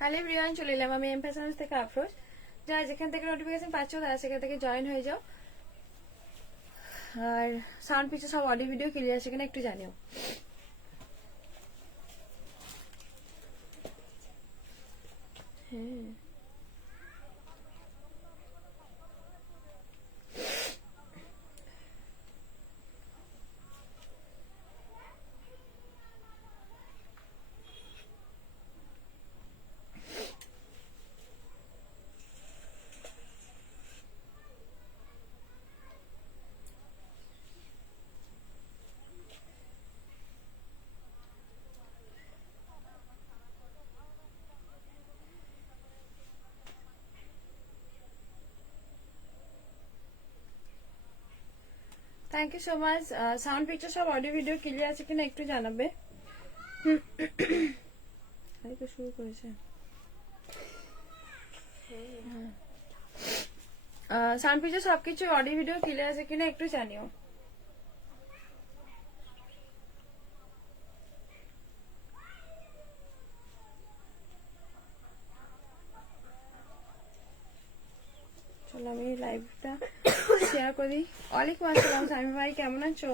Hello everyone, চলে এলাম আমি এম ফ্যাশন থেকে আফরোজ। যারা যেখান থেকে নোটিফিকেশন পাচ্ছ তারা সেখান থেকে জয়েন হয়ে যাও। আর সাউন্ড পিকচার সব অডিও ভিডিও ক্লিয়ার আছে কিনা একটু জানিও। হ্যাঁ, thank you so much. Sound picture সব অডিও ভিডিও ক্লিয়ার আছে কিনা একটু জানাবে। তো শুরু করেছে। সাউন্ড পিকচার সবকিছু অডিও ভিডিও ক্লিয়ার আছে কিনা একটু জানিও। চলো আমি লাইভটা শেয়ার করি। ওয়ালাইকুম আসসালাম সামি ভাই, কেমন আছো?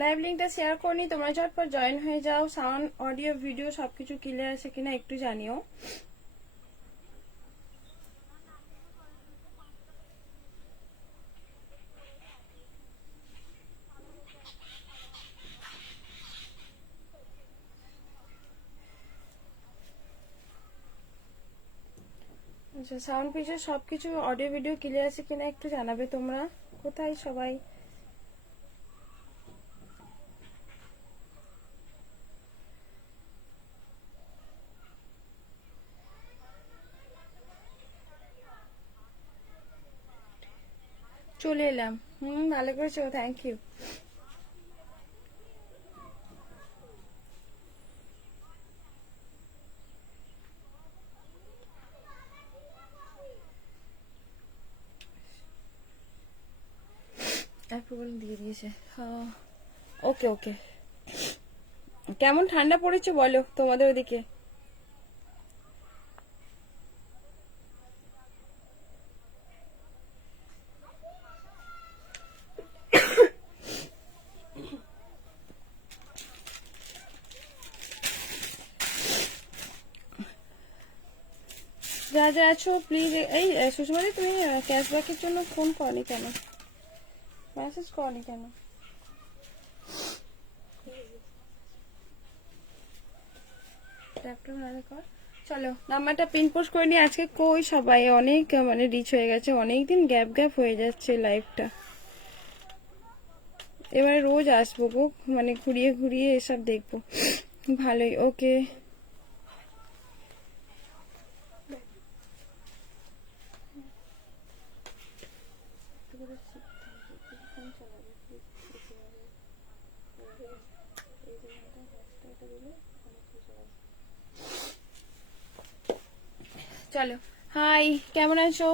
লাইভ লিঙ্কটা শেয়ার করনি, তোমরা ঝটপট জয়েন হয়ে যাও। সাউন্ড অডিও ভিডিও সবকিছু ক্লিয়ার আছে কিনা একটু জানিও। আচ্ছা, সাউন্ড পিকচার সবকিছু অডিও ভিডিও ক্লিয়ার আছে কিনা একটু জানাবে তোমরা। কোথায় সবাই? চলে এলাম। ভালো করেছো, থ্যাংক ইউ। অ্যাপ্রুভাল দিয়ে দিয়েছে। ওকে ওকে। কেমন ঠান্ডা পড়েছে বলো তোমাদের ওদিকে? যা যা আছো প্লিজ। এই সুষমাদি, তুমি ক্যাশব্যাকের জন্য ফোন করনি কেন, মেসেজ করনি কেন? চলো নাম্বারটা পিন পোস্ট করে নিয়ে আজকে কই সবাই অনেক মানে রিচ হয়ে গেছে, অনেকদিন গ্যাপ গ্যাপ হয়ে যাচ্ছে লাইভটা। এবারে রোজ আসবো গো, মানে ঘুরিয়ে ঘুরিয়ে এসব দেখবো। ভালোই, ওকে। চলো, হাই, কেমন আছো?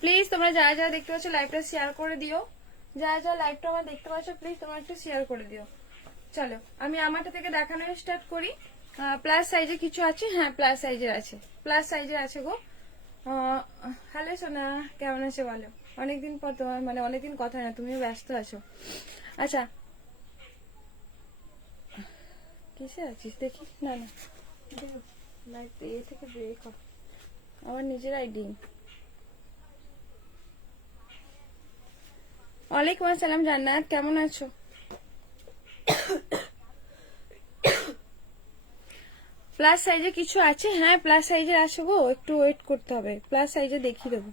প্লিজ তোমরা যারা যারা দেখতে পাচ্ছ লাইভটা শেয়ার করে দিও। যারা যারা লাইভটা আমার দেখতে পাচ্ছ প্লিজ তোমরা একটু শেয়ার করে দিও। চলো আমি আমারটা থেকে দেখানো স্টার্ট করি। প্লাস সাইজে কিছু আছে, হ্যাঁ প্লাস সাইজের আছে, প্লাস সাইজের আছে গো। হ্যালো সোনা, কেমন আছো বলো? অনেকদিন পর তোমার, মানে অনেকদিন কথা না, তুমিও ব্যস্ত আছো। আচ্ছা, কিসে আছিস দেখি? না না, লাইভ এ থেকে বের কর, আমার নিজের আইডি। ওয়ালাইকুম আসসালাম জান্নাত, কেমন আছো? প্লাস সাইজে কিছু আছে, হ্যাঁ প্লাস সাইজের আছে গো, একটু ওয়েট করতে হবে, প্লাস সাইজে দেখিয়ে দেবো।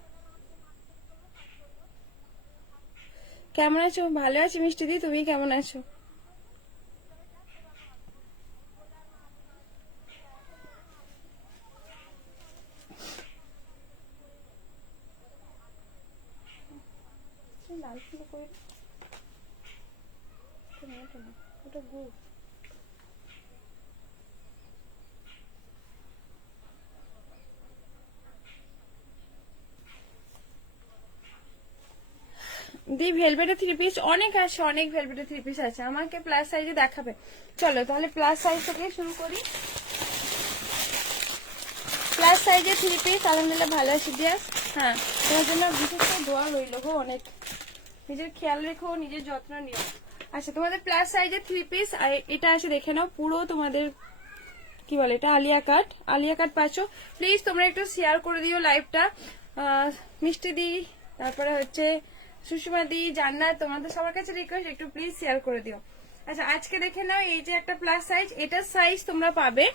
কেমন আছো? ভালো আছি মিষ্টি দি, তুমি কেমন আছো? লাল ফুল করে ওটা গো। দি ভেলভেটের 3 পিস অনেক আছে, অনেক ভেলভেটের 3 পিস আছে। আমাকে প্লাস সাইজে দেখাবে, চলো তাহলে প্লাস সাইজ থেকে শুরু করি। প্লাস সাইজে 3 পিস আলহামদুলিল্লাহ ভালো আছে দিয়া। হ্যাঁ, তোমার জন্য বিশেষ করে দোয়া রইল গো, অনেক নিজের খেয়াল রেখো, নিজের যত্ন নিও। আচ্ছা, তোমাদের প্লাস সাইজে 3 পিস, আর এটা আছে দেখে নাও, পুরো তোমাদের কি বলে এটা আলিয়া কাট, আলিয়া কাট পাচ্ছ। প্লিজ তোমরা একটু শেয়ার করে দিও লাইভটা। মিষ্টি দি, তারপরে হচ্ছে সুষমা দি, জান্নাত, তোমাদের সবার কাছে রিকোয়েস্ট একটু প্লিজ শেয়ার করে দিও। আচ্ছা, আজকে দেখে নাও এই যে একটা প্লাস সাইজ, এটার সাইজ তোমরা পাবে,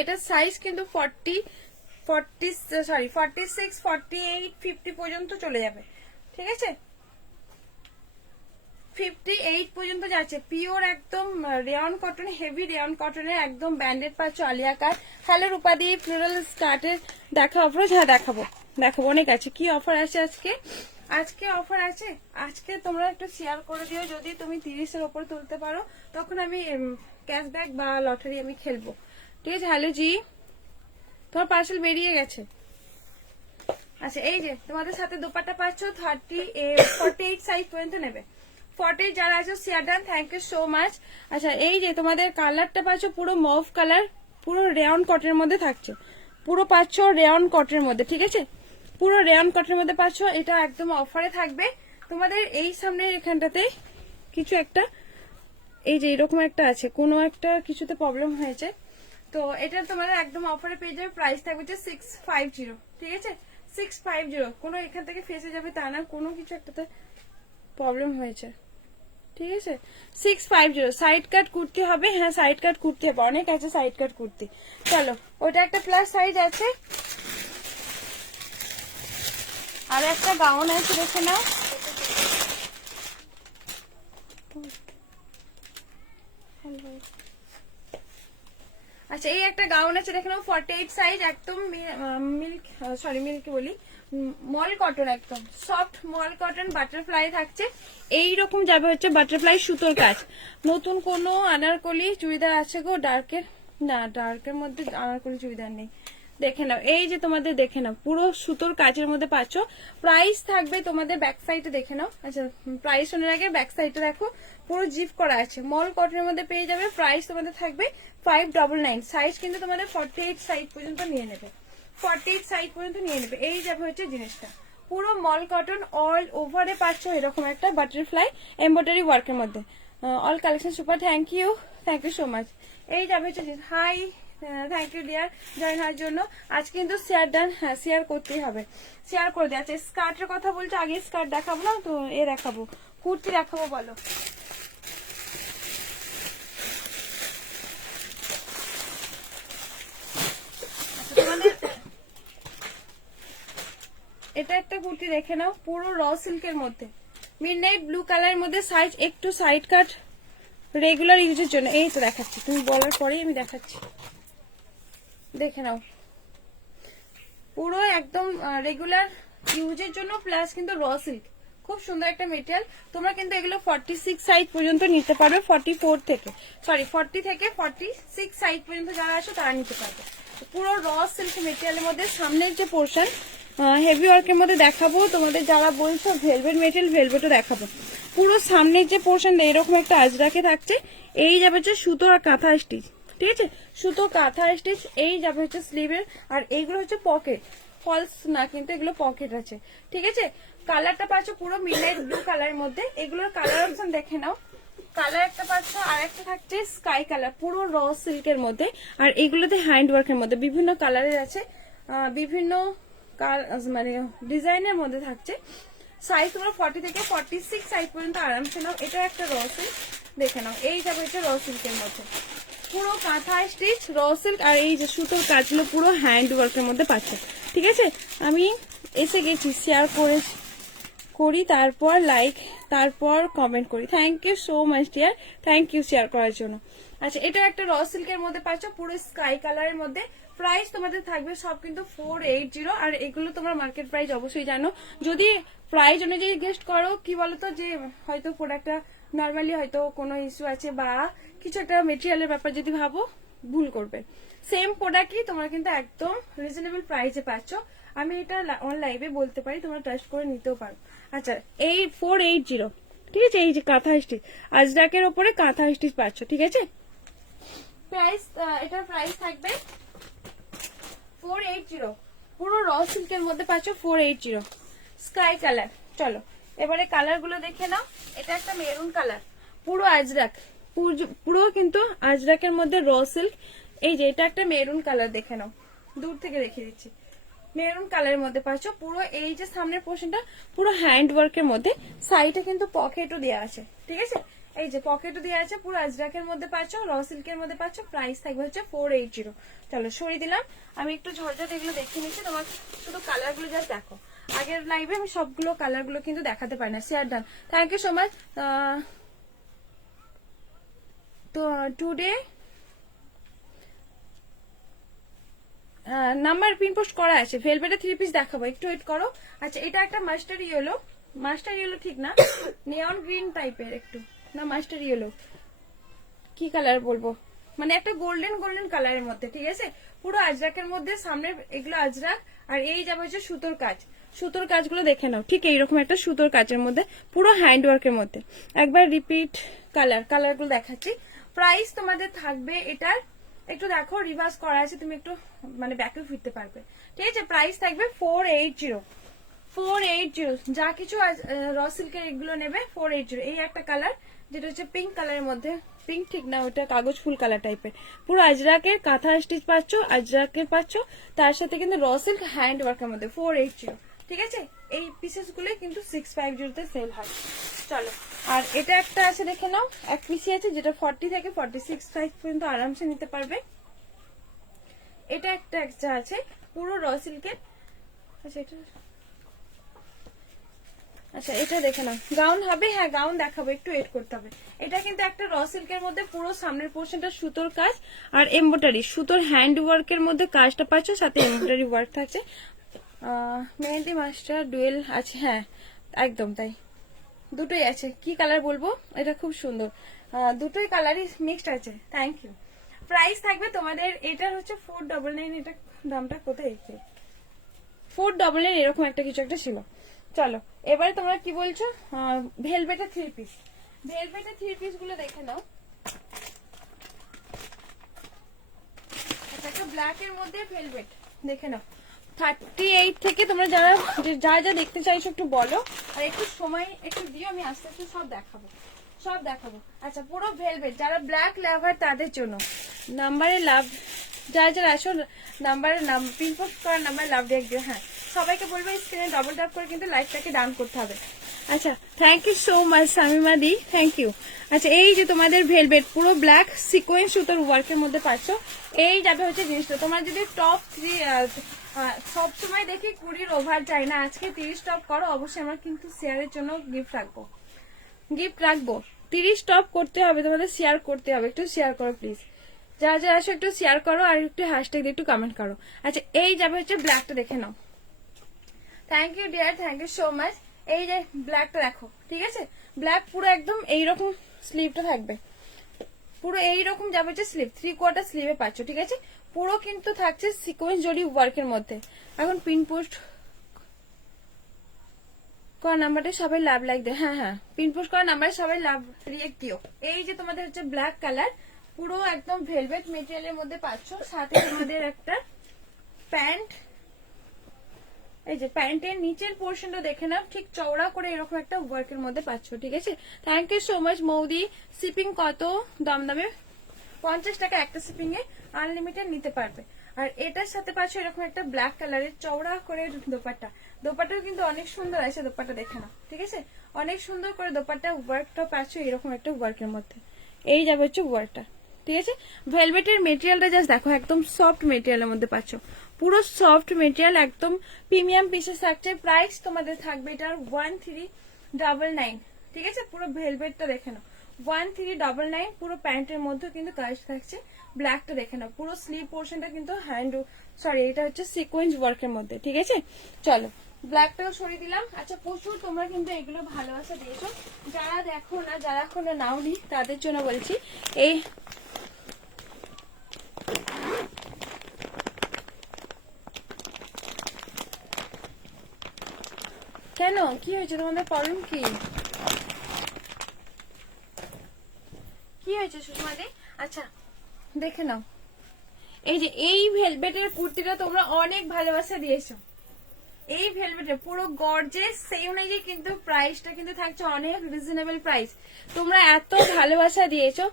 এটার সাইজ কিন্তু 46, 48, 50 পর্যন্ত চলে যাবে, ঠিক আছে? 58 পর্যন্ত যাচ্ছে। পিওর একদম রেয়ন কটন, হেভি রেয়ন কটনের একদম ব্যান্ডেড পাচ্ছ আলিয়া কাট। হ্যালো রূপাদি, ফ্লোরাল স্কার্টের দেখা অফার? হ্যাঁ দেখাবো, অনেক আছে। কি অফার আছে আজকে? আজকে অফার আছে, আজকে তোমরা একটু শেয়ার করে দিও। যদি তুমি 30-এর ওপর তুলতে পারো তখন আমি ক্যাশব্যাক বা লটারি আমি খেলবো, ঠিক আছে? হ্যালো জি, তোমার পার্সেল বেরিয়ে গেছে। আচ্ছা, এই যে তোমাদের সাথে দোপাট্টা পাচ্ছ 48 সাইজ পর্যন্ত নেবে। 40 যারা আছে share done, thank you so much. আচ্ছা, এই যে তোমাদের কালারটা পাচ্ছ পুরো মভ কালার, পুরো রেয়ন কটনের মধ্যে থাকছে, পুরো পাচ্ছ রেয়ন কটনের মধ্যে, ঠিক আছে? পুরো রেয়ন কটনের মধ্যে পাচ্ছ। এটা একদম অফারে থাকবে তোমাদের। এই সামনের এখানটাতে কিছু একটা এই যে এরকম একটা আছে, কোনো একটা কিছুতে প্রবলেম হয়েছে, তো এটা তোমাদের একদম অফারে পেয়ে যাবে। প্রাইস থাকবে 650, ঠিক আছে? 650। কোনো এখান থেকে ফেসে যাবে তা না, কোনো কিছু একটাতে প্রবলেম হয়েছে, ঠিক আছে? 650। সাইড কাট কুর্তি হবে, হ্যাঁ সাইড কাট কুর্তি হবে, অনেক আছে সাইড কাট কুর্তি। চলো, ওটা একটা প্লাস সাইজ আছে। আর একটা গাউন আছে, দেখে নাও। আচ্ছা, এই একটা গাউন আছে দেখে নাও, 48 সাইজ, একদম মিল্ক বলি মল কটন, একদম সফট মল কটন, বাটারফ্লাই থাকছে। এইরকম যাবে হচ্ছে বাটারফ্লাই সুতোর কাজ। নতুন কোনো আনারকলি চুড়িদার আছে গো ডার্কের? না, ডার্কের মধ্যে আনারকলি চুড়িদার নেই। দেখে নাও, এই যে তোমাদের দেখে নাও পুরো সুতোর কাজের মধ্যে পাচ্ছ। প্রাইস থাকবে তোমাদের ব্যাক সাইডে দেখে নাও। আচ্ছা, প্রাইস শোনার আগে ব্যাক সাইডে দেখো, পুরো জিপ করা আছে, মল কটনের মধ্যে পেয়ে যাবে। প্রাইস তোমাদের থাকবে 599। সাইজ কিন্তু তোমাদের 48 সাইজ পর্যন্ত নিয়ে নেবে, 48 সাইজ পর্যন্ত নিয়ে নেবে। এই যাবে হচ্ছে জিনিসটা, পুরো মল কটন অল ওভারে পাচ্ছ এরকম একটা বাটারফ্লাই এমব্রয়ডারি ওয়ার্কের মধ্যে। All collection super, thank you so much. এই যাবে হচ্ছে hi, thank you dear join হওয়ার জন্য। আজ কিন্তু শেয়ার ডান, হ্যাঁ শেয়ার করতেই হবে, শেয়ার করে দেওয়া। আচ্ছা, স্কার্টের কথা বলছো, আগে স্কার্ট দেখাবো না তো এ দেখাবো, কুর্তি দেখাবো, বলো। তোমাদের এটা একটা কুর্তি দেখে নাও, পুরো র সিল্কের মধ্যে, মিডনাইট ব্লু কালারের মধ্যে। সাইজ একটু সাইড কাট, রেগুলার ইউজের জন্য। এই তো দেখাচ্ছি, তুমি বলার পরেই আমি দেখাচ্ছি, দেখে নাও পুরো একদম রেগুলার ইউজের জন্য, প্লাস কিন্তু র সিল্ক, খুব সুন্দর একটা মেটেরিয়াল। তোমরা কিন্তু এগুলো 46 সাইজ পর্যন্ত নিতে পারবে, 44 থেকে 40 থেকে 46 সাইজ পর্যন্ত যারা আসো তারা নিতে পারবে। পুরো র সিল্ক মেটেরিয়ালের মধ্যে সামনের যে পোর্শন হেভি ওয়ার্কের মধ্যে দেখাবো। তোমাদের যারা বলছো ভেলভেট মেটেরিয়াল, ভেলভেটও দেখাবো। পুরো সামনের যে পোর্শন এরকম একটা আজরাকে থাকছে। এই যাবে হচ্ছে সুতো আর কাঁথা স্টিচ, ঠিক আছে? সুতো কাঁথা স্টিচ। এই যাবে হচ্ছে স্লিভের, আর এইগুলো হচ্ছে পকেট, ফলস না কিন্তু এগুলো পকেট আছে, ঠিক আছে? কালারটা পাচ্ছ পুরো মিডনাইট ব্লু কালারের মধ্যে। এগুলোর কালার অপশন দেখে নাও, কালার একটা পাচ্ছ, আর একটা থাকছে স্কাই কালার, পুরো র সিল্কের মধ্যে। আর এগুলোতে হ্যান্ড ওয়ার্কের মধ্যে বিভিন্ন কালারের আছে, বিভিন্ন মানে ডিজাইনের মধ্যে থাকছে। সাইজ তোমরা 40 থেকে 46 সাইজ পর্যন্ত আরামসে নাও। এটা একটা র সিল্ক, দেখে নাও। এই যাবে হচ্ছে র সিল্কের মধ্যে, পুরো কাঁথা স্টিচ র সিল্ক। আর এই যে সুতোর কাজগুলো পুরো হ্যান্ড ওয়ার্কের মধ্যে পাচ্ছে, ঠিক আছে? আমি এসে গেছি, শেয়ার করি, তারপর লাইক, তারপর কমেন্ট করি। Thank you so much dear, thank you share করার জন্য। আচ্ছা, এটা একটা র সিল্কের মধ্যে পাচ্ছ, পুরো স্কাই কালারের মধ্যে। প্রাইস তোমাদের থাকবে সব কিন্তু 480। আর এগুলো তোমার মার্কেট প্রাইস অবশ্যই জানো। যদি প্রাইস অনুযায়ী গেস্ট করো, কি বলতো, যে হয়তো প্রোডাক্টটা নর্মালি হয়তো কোনো ইস্যু আছে বা কিছু একটা মেটেরিয়ালের ব্যাপার যদি ভাবো, ভুল করবে। সেম প্রোডাক্টই তোমরা কিন্তু একদম রিজনেবল প্রাইসে পাচ্ছ। আমি এটা অন লাইভে বলতে পারি, তোমরা ট্রাস্ট করে নিতেও পারো। আচ্ছা, এই 480, ঠিক আছে, এই যে কাঁথা স্টিচ, আজরাকের ওপরে কাঁথা স্টিচ পাচ্ছ, ঠিক আছে। প্রাইস, এটার প্রাইস থাকবে 480, পুরো র সিল্কের মধ্যে পাচ্ছ 480, স্কাই কালার। চলো এবারে কালার গুলো দেখে নাও। এটা একটা মেরুন কালার, পুরো আজরাক, পুরো কিন্তু আজরাকের মধ্যে র সিল্ক। এই যে এটা একটা মেরুন কালার, দেখে নাও, দূর থেকে দেখিয়ে দিচ্ছি। মেরুন কালারের মধ্যে পাচ্ছ পুরো, এই যে সামনের পোর্শনটা পুরো হ্যান্ড ওয়ার্কের মধ্যে, সাইডে কিন্তু পকেটও দেওয়া আছে, ঠিক আছে। এই যে পকেটও দেওয়া আছে, পুরো আজরাকের মধ্যে পাচ্ছ, র সিল্কের মধ্যে পাচ্ছ। প্রাইস থাকবে হচ্ছে 480। চলো সরিয়ে দিলাম, আমি একটু ঝরঝর এগুলো দেখিয়ে নিচ্ছি, তোমার শুধু কালার গুলো জাস্ট দেখো। আগের লাইভে আমি সবগুলো কালার গুলো কিন্তু দেখাতে পারি না। Share done, thank you so much. তো টুডে নাম্বার পিন পোস্ট করা আছে, ভেলভেটে 3 পিস দেখাবো, একটু ওয়েট করো। আচ্ছা, এটা একটা মাস্টার ইয়েলো, মাস্টার ইয়েলো ঠিক না, নিয়ন গ্রিন টাইপের একটু, না মাস্টার ইয়েলো, কি কালার বলবো, মানে একটা গোল্ডেন গোল্ডেন কালারের মধ্যে, ঠিক আছে। পুরো আজরাকের মধ্যে, সামনে এগুলো আজরাক, আর এই যাবে হচ্ছে সুতোর কাজ। সুতোর কাজগুলো দেখে নাও, ঠিক এইরকম একটা সুতোর কাজের মধ্যে, পুরো হ্যান্ড ওয়ার্কের মধ্যে। একবার রিপিট কালারগুলো দেখাচ্ছি। প্রাইস তোমাদের থাকবে এটার, একটু দেখো রিভার্স করা আছে, তুমি একটু মানে ব্যাকে ফিরতে পারবে, ঠিক আছে। প্রাইস থাকবে 480, যা কিছু র সিল্কের এগুলো নেবে 480। এই একটা কালার যেটা হচ্ছে পিঙ্ক কালারের মধ্যে, পিঙ্ক ঠিক না, ওটা কাগজ ফুল কালার টাইপের, পুরো আজরাকের কাঁথা স্টিচ পাচ্ছ, আজরাকের পাচ্ছ, তার সাথে কিন্তু র সিল্ক হ্যান্ড ওয়ার্কের মধ্যে 480, ঠিক আছে। এই পিসেস গুলো কিন্তু 650 তে সেল হয়। চলো, আর এটা একটা আছে দেখে নাও, এক পিসি আছে যেটা 40 থেকে 46 সাইজ পর্যন্ত আরামসে নিতে পারবে। এটা একটা এক্সট্রা আছে পুরো র সিল্কের। আচ্ছা এটা দেখে নাও, গাউন হবে, হ্যাঁ গাউন দেখাবো, একটু ওয়েট করতে হবে। এটা কিন্তু একটা র সিল্কের মধ্যে, পুরো সামনের পোর্শনটা সুতোর কাজ আর এমব্রয়ডারি, সুতোর হ্যান্ড ওয়ার্কের মধ্যে কাজটা পাচ্ছ, সাথে এমব্রয়ডারি ওয়ার্ক থাকছে। মেহেন্দি মাস্টার ডুয়েল আছে, হ্যাঁ একদম তাই, দুটোই আছে। কি কালার বলবো, এটা খুব সুন্দর, দুটোই কালারই মিক্সড আছে। Thank you. প্রাইস থাকবে তোমাদের, এটার হচ্ছে 499, এটা দামটা কোথায়, 499 এরকম একটা কিছু একটা ছিল। চলো এবারে তোমরা কি বলছো, ভেলভেটের 3 পিস, ভেলভেটের 3 পিস গুলো দেখে নাও। একটা ব্ল্যাক এর মধ্যে ভেলভেট দেখে নাও, 38 থেকে তোমরা যারা যা যা দেখতে চাইছো একটু বলো, আর একটু সময় একটু দিও, আমি আস্তে আস্তে সব দেখাবো, সব দেখাবো। আচ্ছা, পুরো ভেলভেট, যারা ব্ল্যাক লাভার তাদের জন্য নাম্বারে লাভ, যারা যারা আসো নাম্বারে পিন পোস্ট করার নাম্বার লাভ দিয়ে দিও। হ্যাঁ, সবাইকে বলবো স্ক্রিনে ডবল ট্যাপ করে কিন্তু লাইকটাকে ডাউন করতে হবে। আচ্ছা, thank you so much Shamima দি, থ্যাংক ইউ। আচ্ছা, এই যে তোমাদের ভেলভেট পুরো ব্ল্যাক সিকোয়েন্স সুতোর ওয়ার্কের মধ্যে পাচ্ছ। এই যাবে হচ্ছে জিনিসটা, তোমার যদি টপ 3 সবসময় দেখি 20 ওভার যায় না, আজকে 30 টপ করো, অবশ্যই আমার কিন্তু শেয়ারের জন্য গিফট রাখবো। 30 টপ করতে হবে তোমাদের, শেয়ার করতে হবে, একটু শেয়ার করো প্লিজ, যারা যারা আসো একটু শেয়ার করো, আর একটু হ্যাশট্যাগ দিয়ে একটু কমেন্ট করো। আচ্ছা, এই যাবে হচ্ছে ব্ল্যাকটা দেখে নাও। Thank you dear, thank you so much. এই যে ব্ল্যাকটা দেখো, ঠিক আছে, ব্ল্যাক পুরো একদম এইরকম স্লিভটা থাকবে, পুরো এইরকম যাবে হচ্ছে স্লিভ, 3/4 স্লিভে পাচ্ছ, ঠিক আছে। পুরো কিন্তু থাকছে সিকোয়েন্স জরি ওয়ার্কের মধ্যে। এখন পিন পোস্ট করা নাম্বারে সবাই লাভ লাইক দেয়, হ্যাঁ হ্যাঁ, পিন পোস্ট করা নাম্বারে সবাই লাভ রিয়েক্ট দিও। এই যে তোমাদের হচ্ছে ব্ল্যাক কালার, পুরো একদম ভেলভেট মেটেরিয়ালের মধ্যে পাচ্ছ, সাথে তোমাদের একটা প্যান্ট, এই যে প্যান্টের নিচের পোর্শনটা দেখে নাও, ঠিক চওড়া করে এরকম একটা ওয়ার্কের মধ্যে পাচ্ছ, ঠিক আছে। থ্যাংক ইউ সো মাচ মৌদি। শিপিং কত দমদমে? 50 টাকা একটা শিপিং এ, আনলিমিটেড নিতে পারবে। আর এটার সাথে পাচ্ছ এরকম একটা ব্ল্যাক কালারের চওড়া করে দোপাট্টা, দোপাট্টাও কিন্তু অনেক সুন্দর আছে, দোপাট্টা দেখে নাও, ঠিক আছে, অনেক সুন্দর করে দোপাট্টা ওয়ার্কটা পাচ্ছ এরকম একটা ওয়ার্কের মধ্যে। এই যাবে হচ্ছে ওয়ার্কটা, ঠিক আছে। ভেলভেটের মেটেরিয়ালটা জাস্ট দেখো, একদম সফট মেটেরিয়ালের মধ্যে পাচ্ছ, পুরো সফট মেটেরিয়াল, একদম প্রিমিয়াম পিসেস থাকছে। প্রাইস তোমাদের থাকবে এটার 1399, ঠিক আছে। পুরো ভেলভেটটা দেখে নাও, 1399, পুরো প্যান্টের মধ্যে কিন্তু কাজ থাকছে। ব্ল্যাকটা দেখে নাও, পুরো স্লিভ পোর্শনটা কিন্তু এটা হচ্ছে সিকোয়েন্স ওয়ার্কের মধ্যে, ঠিক আছে। চলো ব্ল্যাকটাও সরিয়ে দিলাম। আচ্ছা, প্রচুর তোমরা কিন্তু এগুলো ভালোবাসা দিয়েছো, যারা দেখো না, যারা এখনো নাওনি তাদের জন্য বলছি, এই কেন, কি হয়েছে তোমাদের, প্রবলেম কি, কি হয়েছে সুষমাদি? আচ্ছা দেখে নাও, এই যে এই ভেলভেটের কুর্তিটা তোমরা অনেক ভালোবাসা দিয়েছো। এই ভেলভেটের পুরো গর্জেস, সেই অনুযায়ী কিন্তু প্রাইসটা কিন্তু থাকছে অনেক রিজনেবল প্রাইস। তোমরা এত ভালোবাসা দিয়েছো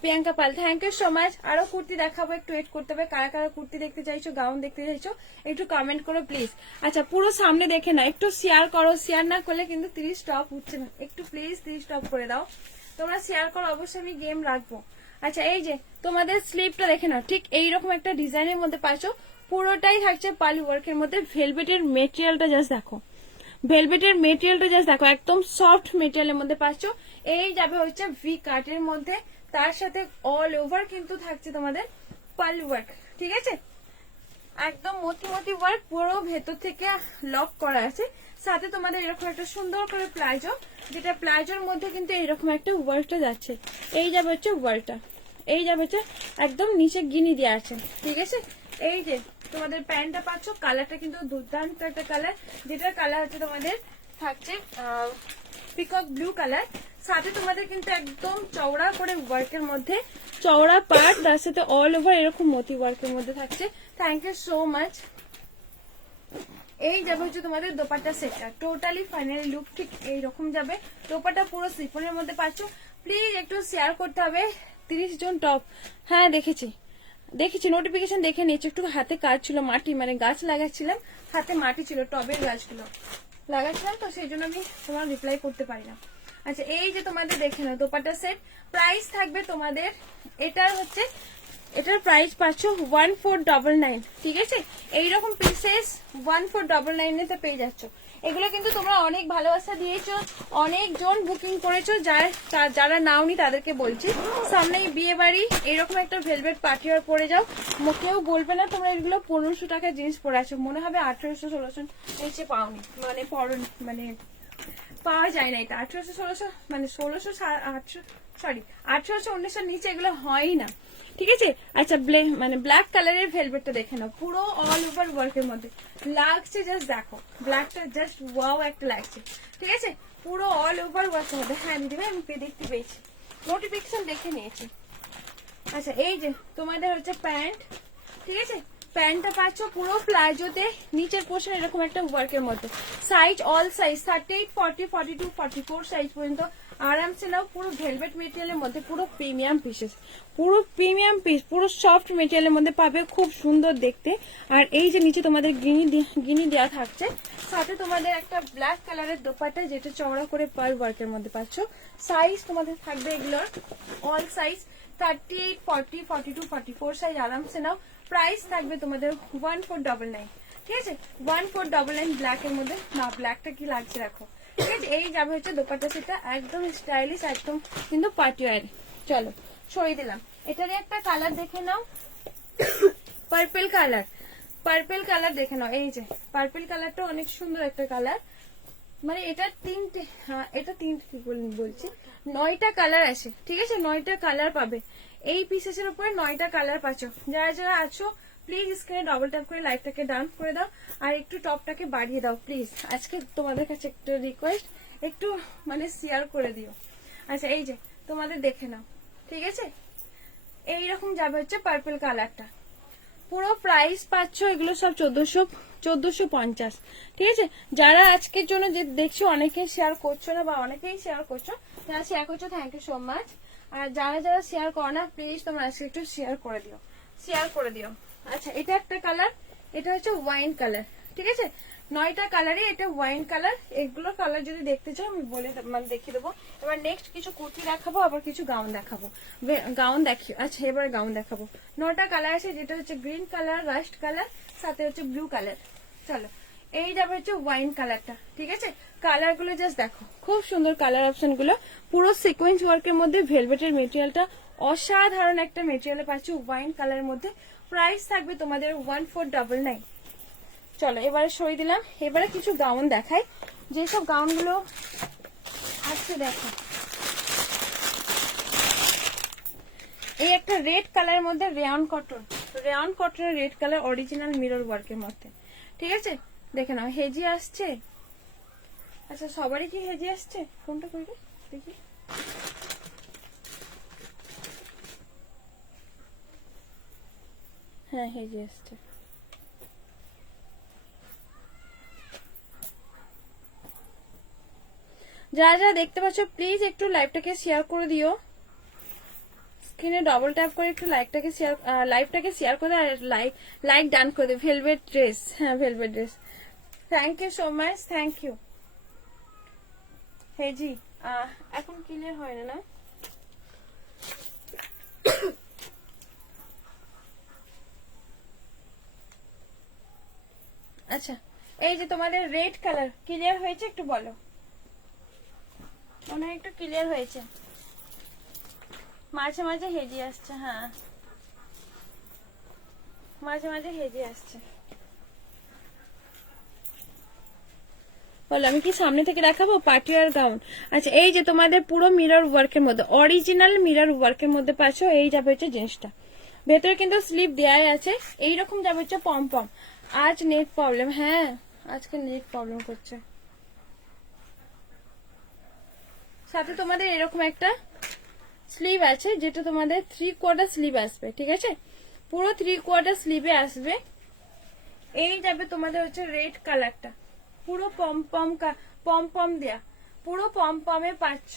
প্রিয়াঙ্কা পাল, থ্যাংক ইউ সো মাচ। আরো কুর্তি দেখাবো, একটু ওয়েট করতে হবে। কারা কারা কুর্তি দেখতে চাইছো, গাউন দেখতে চাইছো, একটু কমেন্ট করো প্লিজ। আচ্ছা পুরো সামনে দেখে না, একটু শেয়ার করো, শেয়ার না করলে কিন্তু 30 টপ উঠছে না, একটু প্লিজ 30 টপ করে দাও। তোমরা শেয়ার করো, অবশ্যই আমি গেম রাখবো। আচ্ছা এই যে তোমাদের স্লিপটা দেখে নাও, ঠিক এইরকম একটা ডিজাইনের মধ্যে পাচ্ছ, পুরোটাই থাকছে পালি ওয়ার্কের মধ্যে। ভেলভেটের মেটেরিয়ালটা জাস্ট দেখো, ভেলভেটের মেটেরিয়ালটা জাস্ট দেখো, একদম সফট মেটেরিয়ালের মধ্যে পাচ্ছ। এই যাবে হচ্ছে ভি কাটের মধ্যে, তার সাথে অল ওভার কিন্তু থাকছে তোমাদের পালি ওয়ার্ক, ঠিক আছে, একদম মতি মতি ওয়ার্ক, পুরো ভেতর থেকে লক করা আছে। সাথে তোমাদের এরকম একটা সুন্দর করে প্লাজো, যেটা প্লাজোর মধ্যে কিন্তু এরকম একটা ওয়ার্কটা যাচ্ছে। এই যাবে হচ্ছে ওয়ার্কটা, এই যাবে হচ্ছে একদম নিচে গিনি দেওয়া আছে, ঠিক আছে। এই যে তোমাদের প্যান্টটা পাচ্ছ, কালারটা কিন্তু দুর্দান্ত একটা কালার, যেটার কালার হচ্ছে তোমাদের থাকছে পিকক ব্লু কালার। সাথে তোমাদের কিন্তু একদম চওড়া করে ওয়ার্কের মধ্যে, চওড়া পার্ট, তার সাথে অল ওভার এরকম মতি ওয়ার্কের মধ্যে থাকছে। Thank you so much. এই যাবে হচ্ছে তোমাদের দোপাট্টা সেটটা, টোটালি ফাইনালি লুক ঠিক এইরকম যাবে। দোপাট্টা পুরো সিফনের মধ্যে পাচ্ছ। প্লিজ একটু শেয়ার করতে হবে। 30 জন টপ, হ্যাঁ দেখেছি দেখেছি, নোটিফিকেশন দেখে নিয়েছি। একটু হাতে কাজ ছিল, মাটি মানে গাছ লাগাচ্ছিলাম, হাতে মাটি ছিল, টবের গাছগুলো লাগাচ্ছিলাম, তো সেই জন্য আমি তোমার রিপ্লাই করতে পারি না। আচ্ছা এই যে তোমাদের দেখে নাও দোপাট্টা সেট, প্রাইস থাকবে তোমাদের, এটার হচ্ছে এটার প্রাইস পাচ্ছ 1499, ঠিক আছে। এইরকম পিসেস 1499 তে পেয়ে যাচ্ছ। এগুলো কিন্তু তোমরা অনেক ভালোবাসা দিয়েছো, অনেকজন বুকিং করেছো, যারা নাওনি তাদেরকে বলছি, সামনেই বিয়ে বাড়ি, এরকম একটা ভেলভেট পার্টি ওয়্যার পরে যাও, কেউ বলবে না তোমরা এগুলো 1500 টাকার জিনিস পরে আছো, মনে হবে 1800-1600 নিচে পাওনি, মানে মানে পাওয়া যায় না এটা। 1800-1600 মানে 1600 সরি 1800-1900 নিচে এগুলো হয়ই না, ঠিক আছে। আচ্ছা মানে ব্ল্যাক কালারের ভেলভেটটা দেখে নাও, পুরো অল ওভার ওয়ার্কের মধ্যে লাগছে, জাস্ট দেখো ব্ল্যাকটা জাস্ট ওয়াও একটা লাগছে, ঠিক আছে, পুরো অল ওভার ওয়ার্কের মধ্যে। হ্যাঁ দিদি ভাই আমি দেখতে পেয়েছি, নোটিফিকেশন দেখে নিয়েছি। আচ্ছা এই যে তোমাদের হচ্ছে প্যান্ট, ঠিক আছে, প্যান্টটা পাচ্ছ পুরো প্লাজোতে, নিচের পোর্শন এরকম একটা ওয়ার্কের মধ্যে। সাইজ অল সাইজ 38, 40, 42, 44 সাইজ পর্যন্ত আরামসে নাও। পুরো ভেলভেট মেটেরিয়ালের মধ্যে, পুরো প্রিমিয়াম পিসেস, পুরো প্রিমিয়াম পিস, পুরো সফট মেটেরিয়ালের মধ্যে পাবে, খুব সুন্দর দেখতে। আর এই যে নিচে তোমাদের গিনি দেওয়া থাকছে, সাথে তোমাদের একটা ব্ল্যাক কালারের দোপাট্টা, যেটা চওড়া করে পার ওয়ার্কের মধ্যে পাচ্ছ। সাইজ তোমাদের থাকবে এগুলোর অল সাইজ 38, 40, 42, 44 সাইজ আরামসে নাও। প্রাইস থাকবে তোমাদের 1499, ঠিক আছে, 1499 ব্ল্যাক এর মধ্যে। না ব্ল্যাকটা কি লাগছে দেখো, ঠিক আছে। এই যাবে হচ্ছে দোপাট্টা সেটা, একদম স্টাইলিশ, একদম কিন্তু পার্টি ওয়্যার। চলো সরিয়ে দিলাম। এটারই একটা কালার দেখে নাও, পার্পল কালার, পার্পল কালার দেখে নাও। এই যে পার্পল কালারটা অনেক সুন্দর একটা কালার, মানে এটা তিনটে, হ্যাঁ এটা তিনটে কি বলছি, 9টা কালার আছে, ঠিক আছে, 9টা কালার পাবে এই পিসেসের উপরে, 9টা কালার পাচ্ছ। যারা যারা আছো প্লিজ স্ক্রিনে ডবল ট্যাপ করে লাইভটাকে ডান করে দাও, আর একটু টপটাকে বাড়িয়ে দাও প্লিজ। আজকে তোমাদের কাছে একটা রিকোয়েস্ট, একটু মানে শেয়ার করে দিও। আচ্ছা এই যে তোমাদের দেখে নাও, ঠিক আছে, এইরকম যাবে হচ্ছে পার্পল কালারটা। পুরো প্রাইস পাচ্ছ এগুলো সব 1450, ঠিক আছে। যারা আজকের জন্য যে দেখছো, অনেকে শেয়ার করছো না, বা অনেকেই শেয়ার করছো, যারা শেয়ার করছো থ্যাংক ইউ সো মাচ। আর যারা যারা শেয়ার করো না প্লিজ তোমরা আজকে একটু শেয়ার করে দিও, শেয়ার করে দিও। আচ্ছা এটা একটা কালার, এটা হচ্ছে ওয়াইন কালার, ঠিক আছে, 9টা কালারে এটা ওয়াইন কালার। এগুলো কালার যদি দেখতে চাও আমি বলে মানে দেখিয়ে দেবো। এবার নেক্সট কিছু কুর্তি দেখাবো, আবার কিছু গাউন দেখাবো, গাউন দেখি। আচ্ছা এবার গাউন দেখাবো। 9টা কালার আছে, যেটা হচ্ছে গ্রিন কালার, রাস্ট কালার, সাথে হচ্ছে ব্লু কালার। চলো এই যাবে হচ্ছে ওয়াইন কালারটা, ঠিক আছে। কালার গুলো জাস্ট দেখো, খুব সুন্দর কালার অপশন গুলো, পুরো সিকোয়েন্স ওয়ার্কের মধ্যে ভেলভেটের মেটেরিয়ালটা অসাধারণ একটা মেটেরিয়ালে পাচ্ছি ওয়াইন কালারের মধ্যে। প্রাইস থাকবে তোমাদের 1499। চলো এবারে সরিয়ে দিলাম। এবারে কিছু গাউন দেখাই, যেসব গাউন গুলো আসছে দেখো। এই একটা রেড কালারের মধ্যে রেয়ন কটনের রেড কালার, অরিজিনাল মিরর ওয়ার্কের মধ্যে, ঠিক আছে, দেখে নাও। হেজি আসছে, আচ্ছা সবারই কি হেজি আসছে? কোনটা কই রে দেখি। হ্যাঁ হেজি আসছে। যারা যারা দেখতে পাচ্ছ প্লিজ একটু লাইভটাকে শেয়ার করে দিও, স্ক্রিনে ডবল ট্যাপ করে একটু লাইভটাকে শেয়ার করে আর লাইক ডান করে দিও। ভেলভেট ড্রেস, হ্যাঁ velvet dress, thank you so much, thank you. হেজি এখন ক্লিয়ার হয় না না? আচ্ছা এই যে তোমাদের রেড কালার ক্লিয়ার হয়েছে একটু বলো, মনে হয় একটু ক্লিয়ার হয়েছে। মাঝে মাঝে হেজি আসছে, হ্যাঁ মাঝে মাঝে হেজি আসছে। বলো আমি কি সামনে থেকে দেখাবো? পার্টি আর গাউন। আচ্ছা এই যে তোমাদের পুরো মিরর ওয়ার্কের মধ্যে, অরিজিনাল মিরর ওয়ার্কের মধ্যে পাচ্ছ। এই যাবে হচ্ছে জিনিসটা, ভেতরে কিন্তু স্লিপ দেয়াই আছে। এইরকম যাবে হচ্ছে পম পম। আজ নেট প্রবলেম, হ্যাঁ আজকে নেট প্রবলেম করছে। সাথে তোমাদের এরকম একটা স্লিভ আছে, যেটা তোমাদের 3/4 স্লিভ আসবে, ঠিক আছে? পুরো 3/4 স্লিভে আসবে। এই যাবে তোমাদের হচ্ছে রেড কালারটা, পুরো পম পম পম পম দেয়া, পুরো পম পমে পাচ্ছ।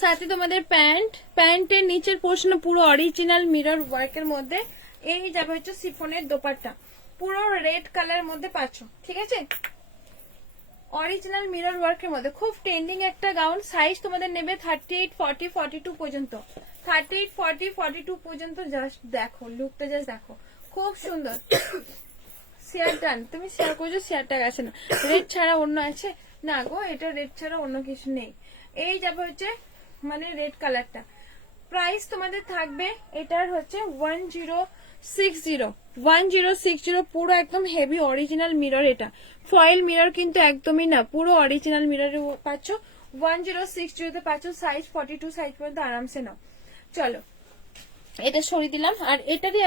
সাথে তোমাদের প্যান্টের নিচের পোর্শন পুরো অরিজিনাল মিরর ওয়ার্কের মধ্যে। এই যাবে হচ্ছে সিফনের দোপাট্টা, পুরো রেড কালারের মধ্যে পাচ্ছ, ঠিক আছে? অরিজিনাল মিরর ওয়ার্কের মধ্যে খুব ট্রেন্ডিং একটা গাউন। সাইজ তোমাদের নেবে 38, 40, 42 পর্যন্ত। 38, 40, 42 পর্যন্ত। জাস্ট দেখো লুকটা, জাস্ট দেখো খুব সুন্দর। শেয়ার ডান, তুমি শেয়ার করছো, শেয়ারটা গেছে না। রেড ছাড়া অন্য আছে না গো, এটা রেড ছাড়া অন্য কিছু নেই। এই যাবে হচ্ছে মানে রেড কালারটা। প্রাইস তোমাদের থাকবে এটার হচ্ছে 1060 পুরো একদম হেভি অরিজিনাল মিরর। এটা ফয়েল মিরর কিন্তু একদমই না, পুরো অরিজিনাল মিরর পাচ্ছ। 1060 পাচ্ছ। সাইজ 42 সাইজ পর্যন্ত আরামসে নাও। চলো এটা সরিয়ে দিলাম। আর এটারই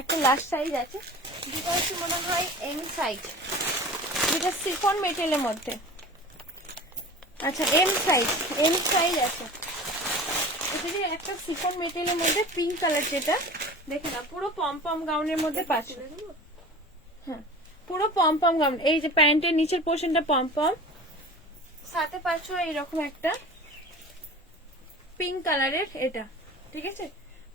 একটা লাস্ট সাইজ আছে, যেটা হচ্ছে মনে হয় এম সাইজ, যেটা সিফন মেটেরিয়ালের মধ্যে। আচ্ছা এম সাইজ আছে। এটারই একটা সিফন মেটেরিয়ালের মধ্যে পিঙ্ক কালার, যেটা দেখে না পুরো পম পম গাউনের মধ্যে পাচ্ছ। হ্যাঁ পুরো পম পম গাউন। এই যে প্যান্টের নিচের পোর্শনটা পম পম, সাথে পাচ্ছ এইরকম একটা পিঙ্ক কালারের এটা, ঠিক আছে?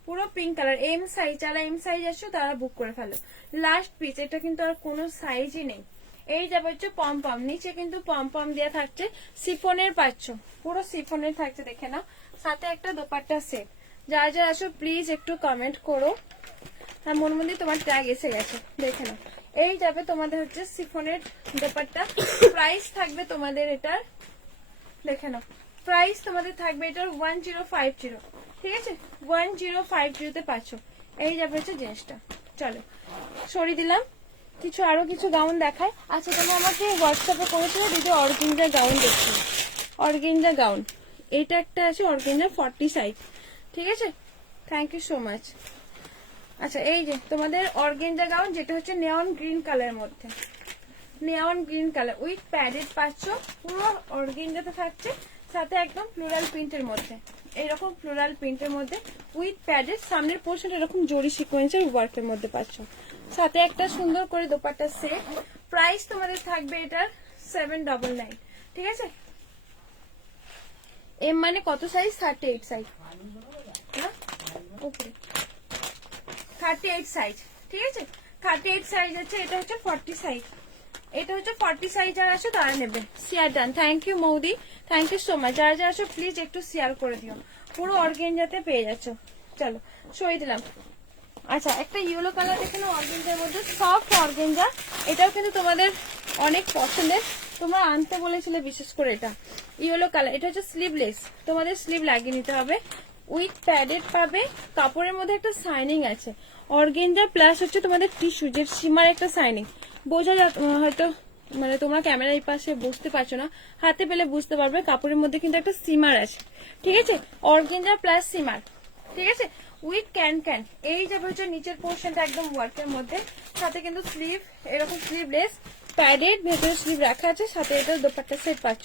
পুরো পিঙ্ক কালার। এম সাইজ, যারা এম সাইজ আসছো তারা বুক করে ফেলো। লাস্ট পিস, এটা কিন্তু আর কোনো সাইজই নেই। এই যাবে হচ্ছে পম পম, নিচে কিন্তু পম পম দেওয়া থাকছে, সিফনের পাচ্ছ, পুরো সিফনের থাকছে, দেখে নাও। সাথে একটা দোপাট্টা সেট। যারা যারা আসো প্লিজ একটু কমেন্ট করো। আর মন মন্দির তোমার ট্যাগ এসে গেছে, দেখে নাও। এই যাবে তোমাদের হচ্ছে সিফনের দোপাট্টা। প্রাইস থাকবে তোমাদের এটার, দেখে নাও, প্রাইস তোমাদের থাকবে এটার 1050, ঠিক আছে? 1050 পাচ্ছ। এই যাবে হচ্ছে জিনিসটা। চলো সরিয়ে দিলাম। আরো কিছু গাউন দেখায়। আচ্ছা তুমি আমাকে হোয়াটসঅ্যাপে করেছিলে দিদি অর্গেঞ্জা গাউন দেখছি, অর্গেঞ্জা গাউন। এটা একটা আছে অর্গেঞ্জা 40 সাইজ, ঠিক আছে? Thank you so much. আচ্ছা এই যে তোমাদের অর্গেঞ্জা গাউন, যেটা হচ্ছে নেওন গ্রিন কালারের মধ্যে, নেওন গ্রিন কালার উইথ প্যাডেড পাচ্ছ। পুরো অর্গেঞ্জাতে থাকছে, সাথে একদম ফ্লোরাল প্রিন্টের মধ্যে, এইরকম ফ্লোরাল প্রিন্টের মধ্যে উইথ প্যাডেড। সামনের পোর্শন এরকম জরি সিকোয়েন্সের ওয়ার্কের মধ্যে পাচ্ছ, সাথে একটা সুন্দর করে দোপাট্টা সেট। প্রাইস তোমাদের থাকবে এটার 799, ঠিক আছে? এম মানে কত সাইজ? 38 সাইজ, 38 সাইজ, ঠিক আছে? 38 সাইজ হচ্ছে, এটা হচ্ছে 40 সাইজ, এটা হচ্ছে 40 সাইজ। যারা আসো তারা নেবে। শেয়ার ডান, থ্যাংক ইউ মৌদি, থ্যাংক ইউ সো মাচ। যারা যারা আসো প্লিজ একটু শেয়ার করে দিও। পুরো অর্গেঞ্জাতে পেয়ে যাচ্ছ। চলো সরিয়ে দিলাম। আচ্ছা একটা ইয়েলো কালার দেখে নাও, অর্গেঞ্জার মধ্যে সফট অর্গেঞ্জা। এটাও কিন্তু তোমাদের অনেক পছন্দের, তোমরা আনতে বলেছিলে বিশেষ করে। এটা ইয়েলো কালার, এটা হচ্ছে স্লিভলেস, তোমাদের স্লিভ লাগিয়ে নিতে হবে। উইথ প্যাডেড পাবে, কাপড়ের মধ্যে একটা শাইনিং আছে। অর্গেঞ্জা প্লাস হচ্ছে তোমাদের টিস্যু, যে সীমার একটা শাইনিং বোঝা হয়তো মানে তোমরা ক্যামেরার এই পাশে বুঝতে পারছো না, হাতে পেলে বুঝতে পারবে। কাপড়ের মধ্যে কিন্তু একটা সিমার আছে, ঠিক আছে? অর্গেঞ্জা প্লাস সিমার, ঠিক আছে? With can can. এই যাবে হচ্ছে নিচের পোর্শনটা একদম ওয়ার্কের মধ্যে, সাথে কিন্তু স্লিভ এরকম স্লিভলেস প্যাডেড, ভেতরে স্লিভ রাখা আছে, সাথে এটা দোপাট্টা সেট পাচ্ছ।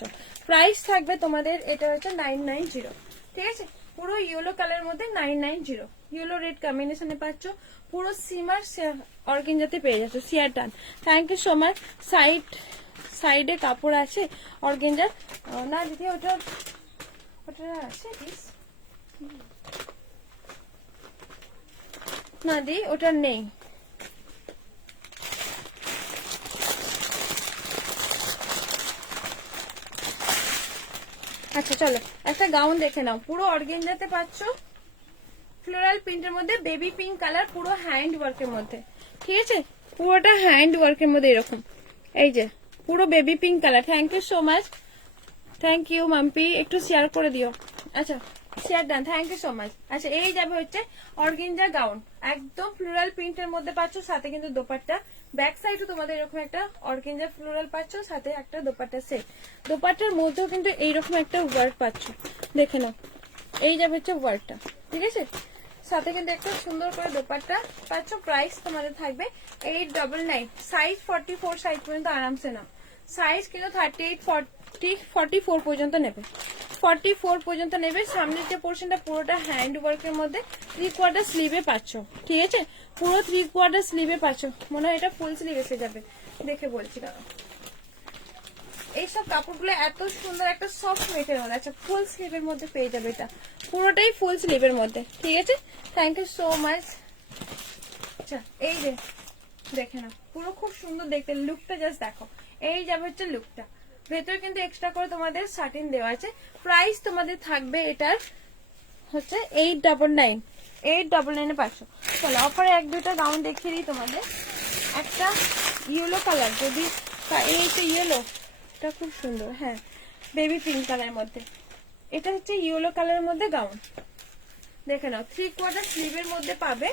প্রাইস থাকবে তোমাদের এটা হচ্ছে 990, ঠিক আছে। পুরো ইয়েলো কালারের মধ্যে 990, ইয়েলো রেড কম্বিনেশনে পাচ্ছ। পুরো সিমার অর্গেঞ্জাতে পেয়ে যাচ্ছ, সিয়ার টান। Thank you so much. সাইডে কাপড় আছে অর্গেঞ্জার না দিদি, ওটা ওটা আছে প্লিজ না দি, ওটা নেই। আচ্ছা চলো একটা গাউন দেখে নাও, পুরো অর্গেঞ্জাতে পাচ্ছ, ফ্লোরাল প্রিন্টের মধ্যে বেবি পিঙ্ক কালার, পুরো হ্যান্ড ওয়ার্কের মধ্যে, ঠিক আছে। পুরোটা হ্যান্ড ওয়ার্কের মধ্যে এরকম, এই যে পুরো baby pink colour. Thank you so much, thank you Mampi, একটু শেয়ার করে দিও। আচ্ছা share done, thank you so much. আচ্ছা এই যাবে হচ্ছে অর্গেঞ্জা গাউন, একদম ফ্লোরাল প্রিন্টের মধ্যে পাচ্ছ, সাথে কিন্তু দোপাট্টা ব্যাক সাইডও তোমাদের এরকম একটা অর্গেঞ্জা ফ্লোরাল পাচ্ছ, সাথে একটা দোপাট্টা সেট। দোপাট্টার মধ্যেও কিন্তু এইরকম একটা ওয়ার্ক পাচ্ছ, দেখে নাও। এই যাবে হচ্ছে ওয়ার্কটা, ঠিক আছে। সাথে কিন্তু একটা সুন্দর করে দোপাট্টা পাচ্ছ। প্রাইস তোমাদের থাকবে 899, সাইজ 44 সাইজ পর্যন্ত আরামসে নাও। সাইজ কিন্তু 38, 40, 44 পর্যন্ত নেবে, 44 পর্যন্ত নেবে। সামনের যে পোর্শনটা পুরোটা হ্যান্ড ওয়ার্কের মধ্যে 3/4 স্লিভে পাচ্ছ, ঠিক আছে। পুরো 3/4 স্লিভে পাচ্ছ, মনে হয় এটা ফুল স্লিভ এসে যাবে, দেখে বলছি না। এইসব কাপড়গুলো এত সুন্দর একটা সফট মেটেরিয়াল মধ্যে, আচ্ছা ফুল স্লিভের মধ্যে পেয়ে যাবে, এটা পুরোটাই ফুল স্লিভের মধ্যে, ঠিক আছে। Thank you so much. আচ্ছা এই যে দেখে না, পুরো খুব সুন্দর দেখতে, লুকটা জাস্ট দেখো। এই যাবে হচ্ছে লুকটা, ভেতরে কিন্তু এক্সট্রা করে তোমাদের সাটিন দেওয়া আছে। প্রাইস তোমাদের থাকবে এটার হচ্ছে 899, 899 পাচ্ছ। চলো অফারে এক দুইটা গাউন দেখিয়ে দিই তোমাদের। একটা ইয়েলো কালার, যদি এই তো ইয়েলো, এটা খুব সুন্দর, হ্যাঁ বেবি পিঙ্ক কালারের মধ্যে, এটা হচ্ছে ইয়েলো কালারের মধ্যে গাউন, দেখে নাও। 3/4 স্লিভের মধ্যে পাবে,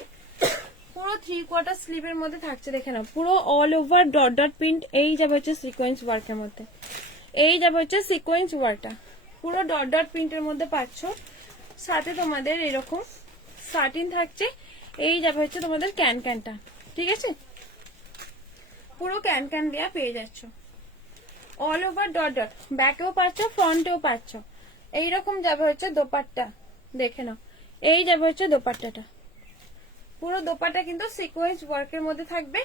পুরো 3/4 স্লিভের মধ্যে থাকছে, দেখে নাও। পুরো all over dot dot print, এই যাবে হচ্ছে সিকোয়েন্স ওয়ার্কের মধ্যে, এই যাবে হচ্ছে সিকোয়েন্স ওয়ার্কটা, পুরো ডট ডট প্রিন্টের মধ্যে পাচ্ছ। সাথে তোমাদের এরকম সাটিন থাকছে, এই যাবে হচ্ছে তোমাদের ক্যান ক্যানটা, ঠিক আছে। পুরো ক্যান ক্যান দেওয়া পেয়ে যাচ্ছ, অল ওভার ডট ডট, ব্যাকেও পাচ্ছ ফ্রন্টেও পাচ্ছ। এইরকম যাবে হচ্ছে দোপাট্টা, দেখে নাও। এই যাবে হচ্ছে দোপাট্টাটা, পুরো দোপাট্টা কিন্তু সিকোয়েন্স ওয়ার্কের মধ্যে থাকবে।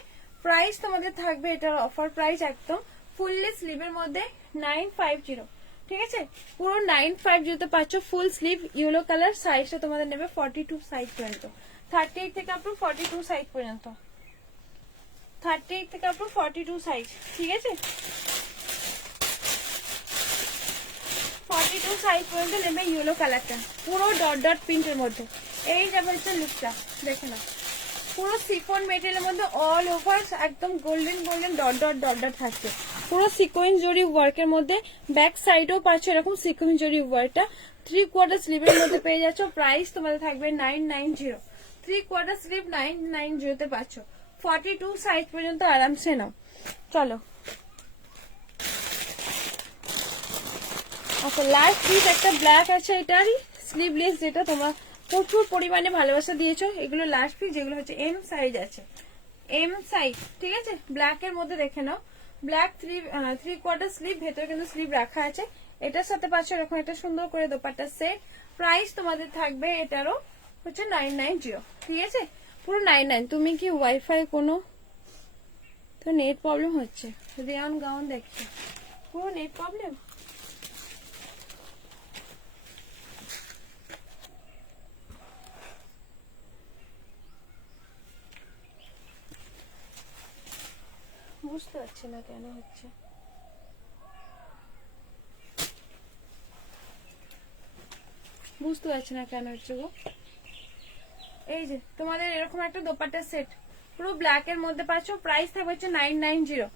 প্রাইস তোমাদের থাকবে এটার অফার প্রাইস একদম ফুললি স্লিভের মধ্যে 950, ঠিক আছে। পুরো 950 তে পাচ্ছ ফুল স্লিভ ইয়েলো কালার। সাইজটা তোমাদের নেবে 42 সাইজ পর্যন্ত, 38 থেকে আপ টু 42 সাইজ পর্যন্ত, 38 থেকে আপ টু 42 সাইজ, ঠিক আছে। 42 সাইজ পর্যন্ত নেবে ইয়েলো কালারটা, পুরো ডট ডট প্রিন্টের মধ্যে। এই যাবে হচ্ছে লুকটা, দেখে নাও। পুরো সিফন মেটেরিয়ালের মধ্যে অল ওভার একদম golden golden dot dot dot dot থাকছে, পুরো সিকোয়েন্স জরি ওয়ার্কের মধ্যে। ব্যাক সাইডেও পাচ্ছ এরকম সিকোয়েন্স জরি ওয়ার্কটা, 3/4 স্লিভের মধ্যে পেয়ে যাচ্ছ। প্রাইস তোমাদের থাকবে 990, 3/4 স্লিভ 990 তে পাচ্ছ। 42 সাইজ পর্যন্ত আরামসে নাও। চলো আচ্ছা লাস্ট পিস একটা ব্ল্যাক আছে, এটারই স্লিভলেস, যেটা তোমরা প্রচুর পরিমাণে ভালোবাসা দিয়েছো। এগুলো লাস্ট পিস, যেগুলো হচ্ছে এম সাইজ আছে, এম সাইজ, ঠিক আছে। ব্ল্যাক এর মধ্যে দেখে নাও, ব্ল্যাক 3/4 স্লিভ, ভেতরে কিন্তু স্লিভ রাখা আছে। এটার সাথে পাচ্ছ এরকম একটা সুন্দর করে দোপাট্টা সেট। প্রাইস তোমাদের থাকবে এটারও হচ্ছে 990, ঠিক আছে। পুরো 99। তুমি কি ওয়াইফাই কোনো তো নেট প্রবলেম হচ্ছে? রেয়ন গাউন দেখছি, পুরো নেট প্রবলেম। বুঝতে পারছি না কেন হচ্ছে, বুঝতে পারছি না কেন হচ্ছে গো। এই যে তোমাদের এরকম একটা দোপাট্টা সেট, পুরো ব্ল্যাক এর মধ্যে পাচ্ছ। প্রাইস থাকবে হচ্ছে 990।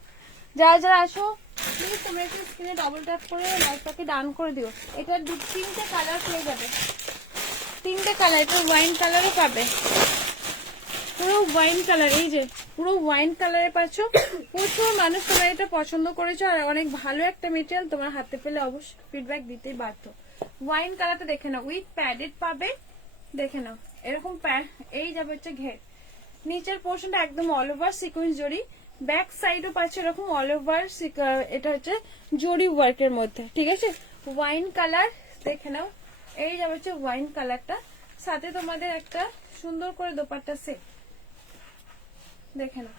যারা যারা আসো প্লিজ তোমরা একটু স্ক্রিনে ডবল ট্যাপ করে লাইকটাকে ডান করে দিও। এটার 3টে কালার পেয়ে যাবে, 3টে কালার। এটা ওয়াইন কালারও পাবে, পুরো ওয়াইন কালার, এই যে পুরো ওয়াইন কালারে পাচ্ছ। প্রচুর মানুষ তোমরা এটা পছন্দ করেছো, আর অনেক ভালো একটা মেটেরিয়াল, তোমার হাতে পেলে অবশ্যই ফিডব্যাক দিতেই বাধ্য। ওয়াইন কালারটা দেখে নাও, উইথ প্যাডেড পাবে, দেখে নাও। এরকম এই যাবে হচ্ছে ঘের, নিচের পোর্শনটা একদম অল ওভার সিকোয়েন্স জড়ি, ব্যাক সাইডও পাচ্ছে এরকম অল ওভার, এটা হচ্ছে জড়ি ওয়ার্কের মধ্যে, ঠিক আছে। ওয়াইন কালার দেখে নাও, এই যাবে হচ্ছে ওয়াইন কালারটা, সাথে তোমাদের একটা সুন্দর করে দোপাট্টা সেট দেখে নাও,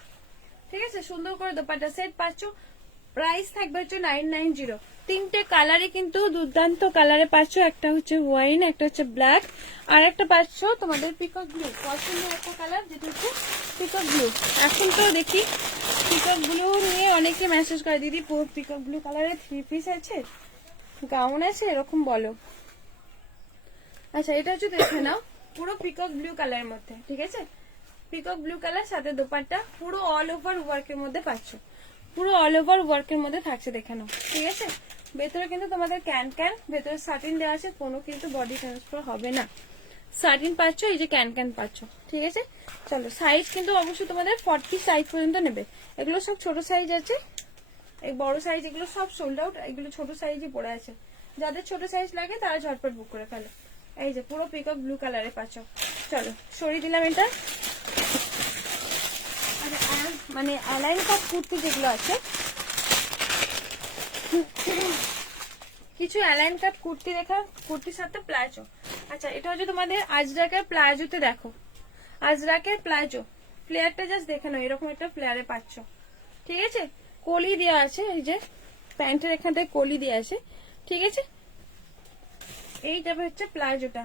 ঠিক আছে। সুন্দর করে দোপাট্টা সেট পাচ্ছ, প্রাইস থাকবে হচ্ছে 990। তিনটে কালারে কিন্তু দুর্দান্ত কালারে পাচ্ছ, একটা হচ্ছে ওয়াইন, একটা হচ্ছে ব্ল্যাক, আর একটা পাচ্ছ তোমাদের পিকক ব্লু, পছন্দের একটা কালার যেটা হচ্ছে পিকক ব্লু। এখন তো দেখি পিকক ব্লু নিয়ে অনেকে মেসেজ করে, দিদি পিকক ব্লু কালারের 3 পিস আছে, গাউন আছে, এরকম বলো। আচ্ছা এটা হচ্ছে দেখে নাও, পুরো পিকক ব্লু কালারের মধ্যে, ঠিক আছে। পিকক ব্লু কালার সাথে দোপাট্টা, পুরো অল ওভার ওয়ার্কের মধ্যে পাচ্ছ, পুরো অল ওভার ওয়ার্কের মধ্যে থাকছে দেখে নাও, ঠিক আছে। ভেতরে কিন্তু তোমাদের ক্যান ক্যান, ভেতরে সাটিন দেওয়া আছে, কোনো কিন্তু বডি ট্রান্সফার হবে না, সাটিন পাচ্ছ, এই যে ক্যান ক্যান পাচ্ছ, ঠিক আছে। চলো সাইজ কিন্তু অবশ্যই তোমাদের 40 সাইজ পর্যন্ত নেবে, এগুলো সব ছোট সাইজ আছে, এই বড় সাইজ এগুলো সব সোল্ড আউট, এগুলো ছোট সাইজই পড়ে আছে, যাদের ছোট সাইজ লাগে তারা ঝটপট বুক করে ফেলে। এই যে পুরো পিকক ব্লু কালারে পাচ্ছ। চলো সরিয়ে দিলাম এটা। মানে অ্যালাইন কাট কুর্তি যেগুলো আছে, কিছু অ্যালাইন কাট কুর্তি দেখা, কুর্তির সাথে প্লাজো। আচ্ছা এটা হচ্ছে তোমাদের আজরাকের প্লাজোতে, দেখো আজরাকের প্লাজো, ফ্লেয়ারটা জাস্ট দেখে নাও, এরকম একটা ফ্লেয়ারে পাচ্ছ, ঠিক আছে। কলি দেওয়া আছে, এই যে প্যান্টের এখান থেকে কলি দেওয়া আছে, ঠিক আছে। এই যাবে হচ্ছে প্লাজোটা,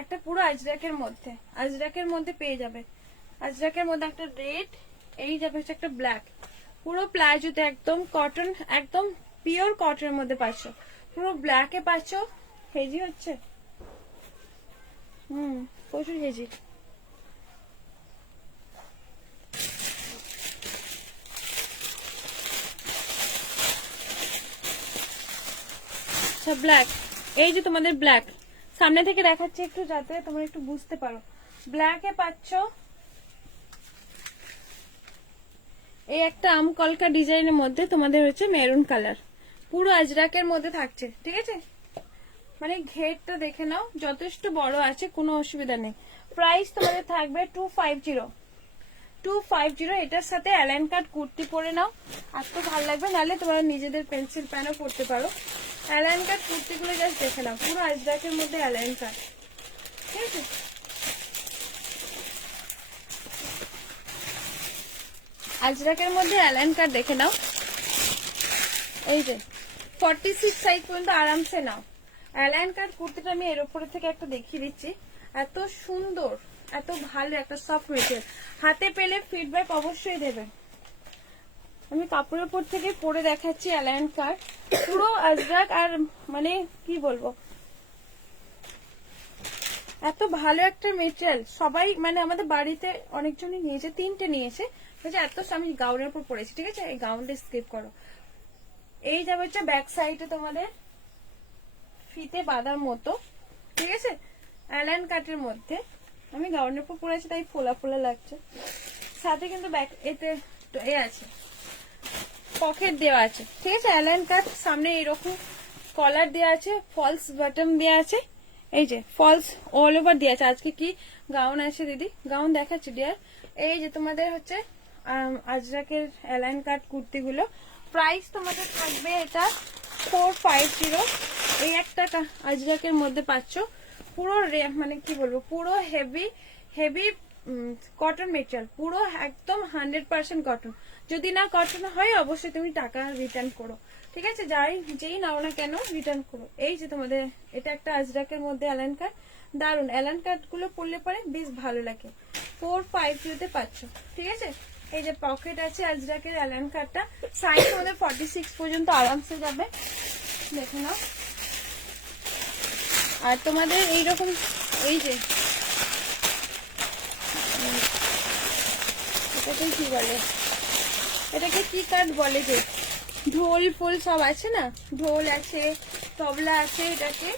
একটা পুরো আজরাকের মধ্যে, আজরাকের মধ্যে পেয়ে যাবে, আজরাকের মধ্যে একটা রেড, এই যাবে হচ্ছে একটা ব্ল্যাক, পুরো প্লাজোতে একদম কটন, একদম পিওর কটনের মধ্যে পাচ্ছ, পুরো ব্ল্যাকে পাচ্ছ, হেজি হচ্ছে, প্রচুর হেজি। আচ্ছা ব্ল্যাক, এই যে তোমাদের ব্ল্যাক, সামনে থেকে দেখাচ্ছি একটু যাতে তোমরা একটু বুঝতে পারো। ব্ল্যাকে পাচ্ছ এই একটা আম কলকা ডিজাইনের মধ্যে তোমাদের হচ্ছে মেরুন কালার, পুরো আজরাকের মধ্যে থাকছে, ঠিক আছে। মানে ঘেরটা দেখে নাও, যথেষ্ট বড় আছে, কোনো অসুবিধা নেই। প্রাইস তোমাদের থাকবে 250। এটার সাথে অ্যালাইন কাট কুর্তি পরে নাও, আর তো ভালো লাগবে, নাহলে তোমরা নিজেদের পেন্সিল প্যানও পরতে পারো। অ্যালাইন কাট কুর্তিগুলো জাস্ট দেখে নাও, পুরো আজরাকের মধ্যে অ্যালাইন কাট, ঠিক আছে। আজরাকের মধ্যে অ্যালাইন কাট দেখে নাও, এই যে 46 সাইজ পর্যন্ত আরামসে নাও। অ্যালাইন কাট কুর্তিটা আমি এর উপরে থেকে একটা দেখিয়ে দিচ্ছি, এত সুন্দর, এত ভালো একটা সফট মেটেরিয়াল, হাতে পেলে ফিডব্যাক অবশ্যই দেবে। আমি কাপড়ের উপর থেকে পরে দেখাচ্ছি অ্যালাইন কাট, পুরো আজরাক, আর মানে কি বলবো, এত ভালো একটা মেটেরিয়াল। সবাই মানে আমাদের বাড়িতে অনেকজনই নিয়েছে, 3টে নিয়েছে, এত আমি গাউনের উপর পরেছি, ঠিক আছে। এই গাউনটা স্কিপ করো। এই যাবে হচ্ছে ব্যাক সাইডে তোমাদের ফিতে বাঁধার মতো, ঠিক আছে, অ্যালাইন কাটের মধ্যে। আমি গাউনের উপর পরেছি তাই ফোলা ফোলা লাগছে, সাথে কিন্তু ব্যাক এতে এ আছে, পকেট দেওয়া আছে, ঠিক আছে। অ্যালাইন কাট, সামনে এরকম কলার দেওয়া আছে, ফলস বাটন দেওয়া আছে, এই যে ফলস অল ওভার দেওয়া আছে। আজকে কি গাউন আছে দিদি, গাউন দেখাচ্ছি ডিয়ার। এই যে তোমাদের হচ্ছে আজরাকের অ্যালাইন কাট কুর্তিগুলো, প্রাইস তোমাদের থাকবে এটা 450। এই একটা আজরাকের মধ্যে পাচ্ছ, পুরো মানে কি বলবো, পুরো হেভি হেভি কটন মেটেরিয়াল, পুরো একদম 100% কটন। যদি না কটন হয় অবশ্যই তুমি টাকা রিটার্ন করো, ঠিক আছে, যেই নাও না কেন রিটার্ন করো। এই যে তোমাদের এটা একটা আজরাকের মধ্যে অ্যালাইন কাট, দারুন অ্যালাইন কাট গুলো পরলে পরে বেশ ভালো লাগে। 450 পাচ্ছ, ঠিক আছে। এই যে পকেট আছে আজরাকের অ্যালাইন কাটটা, সাইজ তোমাদের 46 পর্যন্ত আরামসে যাবে, দেখে নাও। আর তোমাদের এইরকম এই যে এটাকে কি বলে, এটাকে কি কাট বলে, যে ঢোল ফোল সব আছে না, ঢোল আছে, তবলা আছে, এটাকে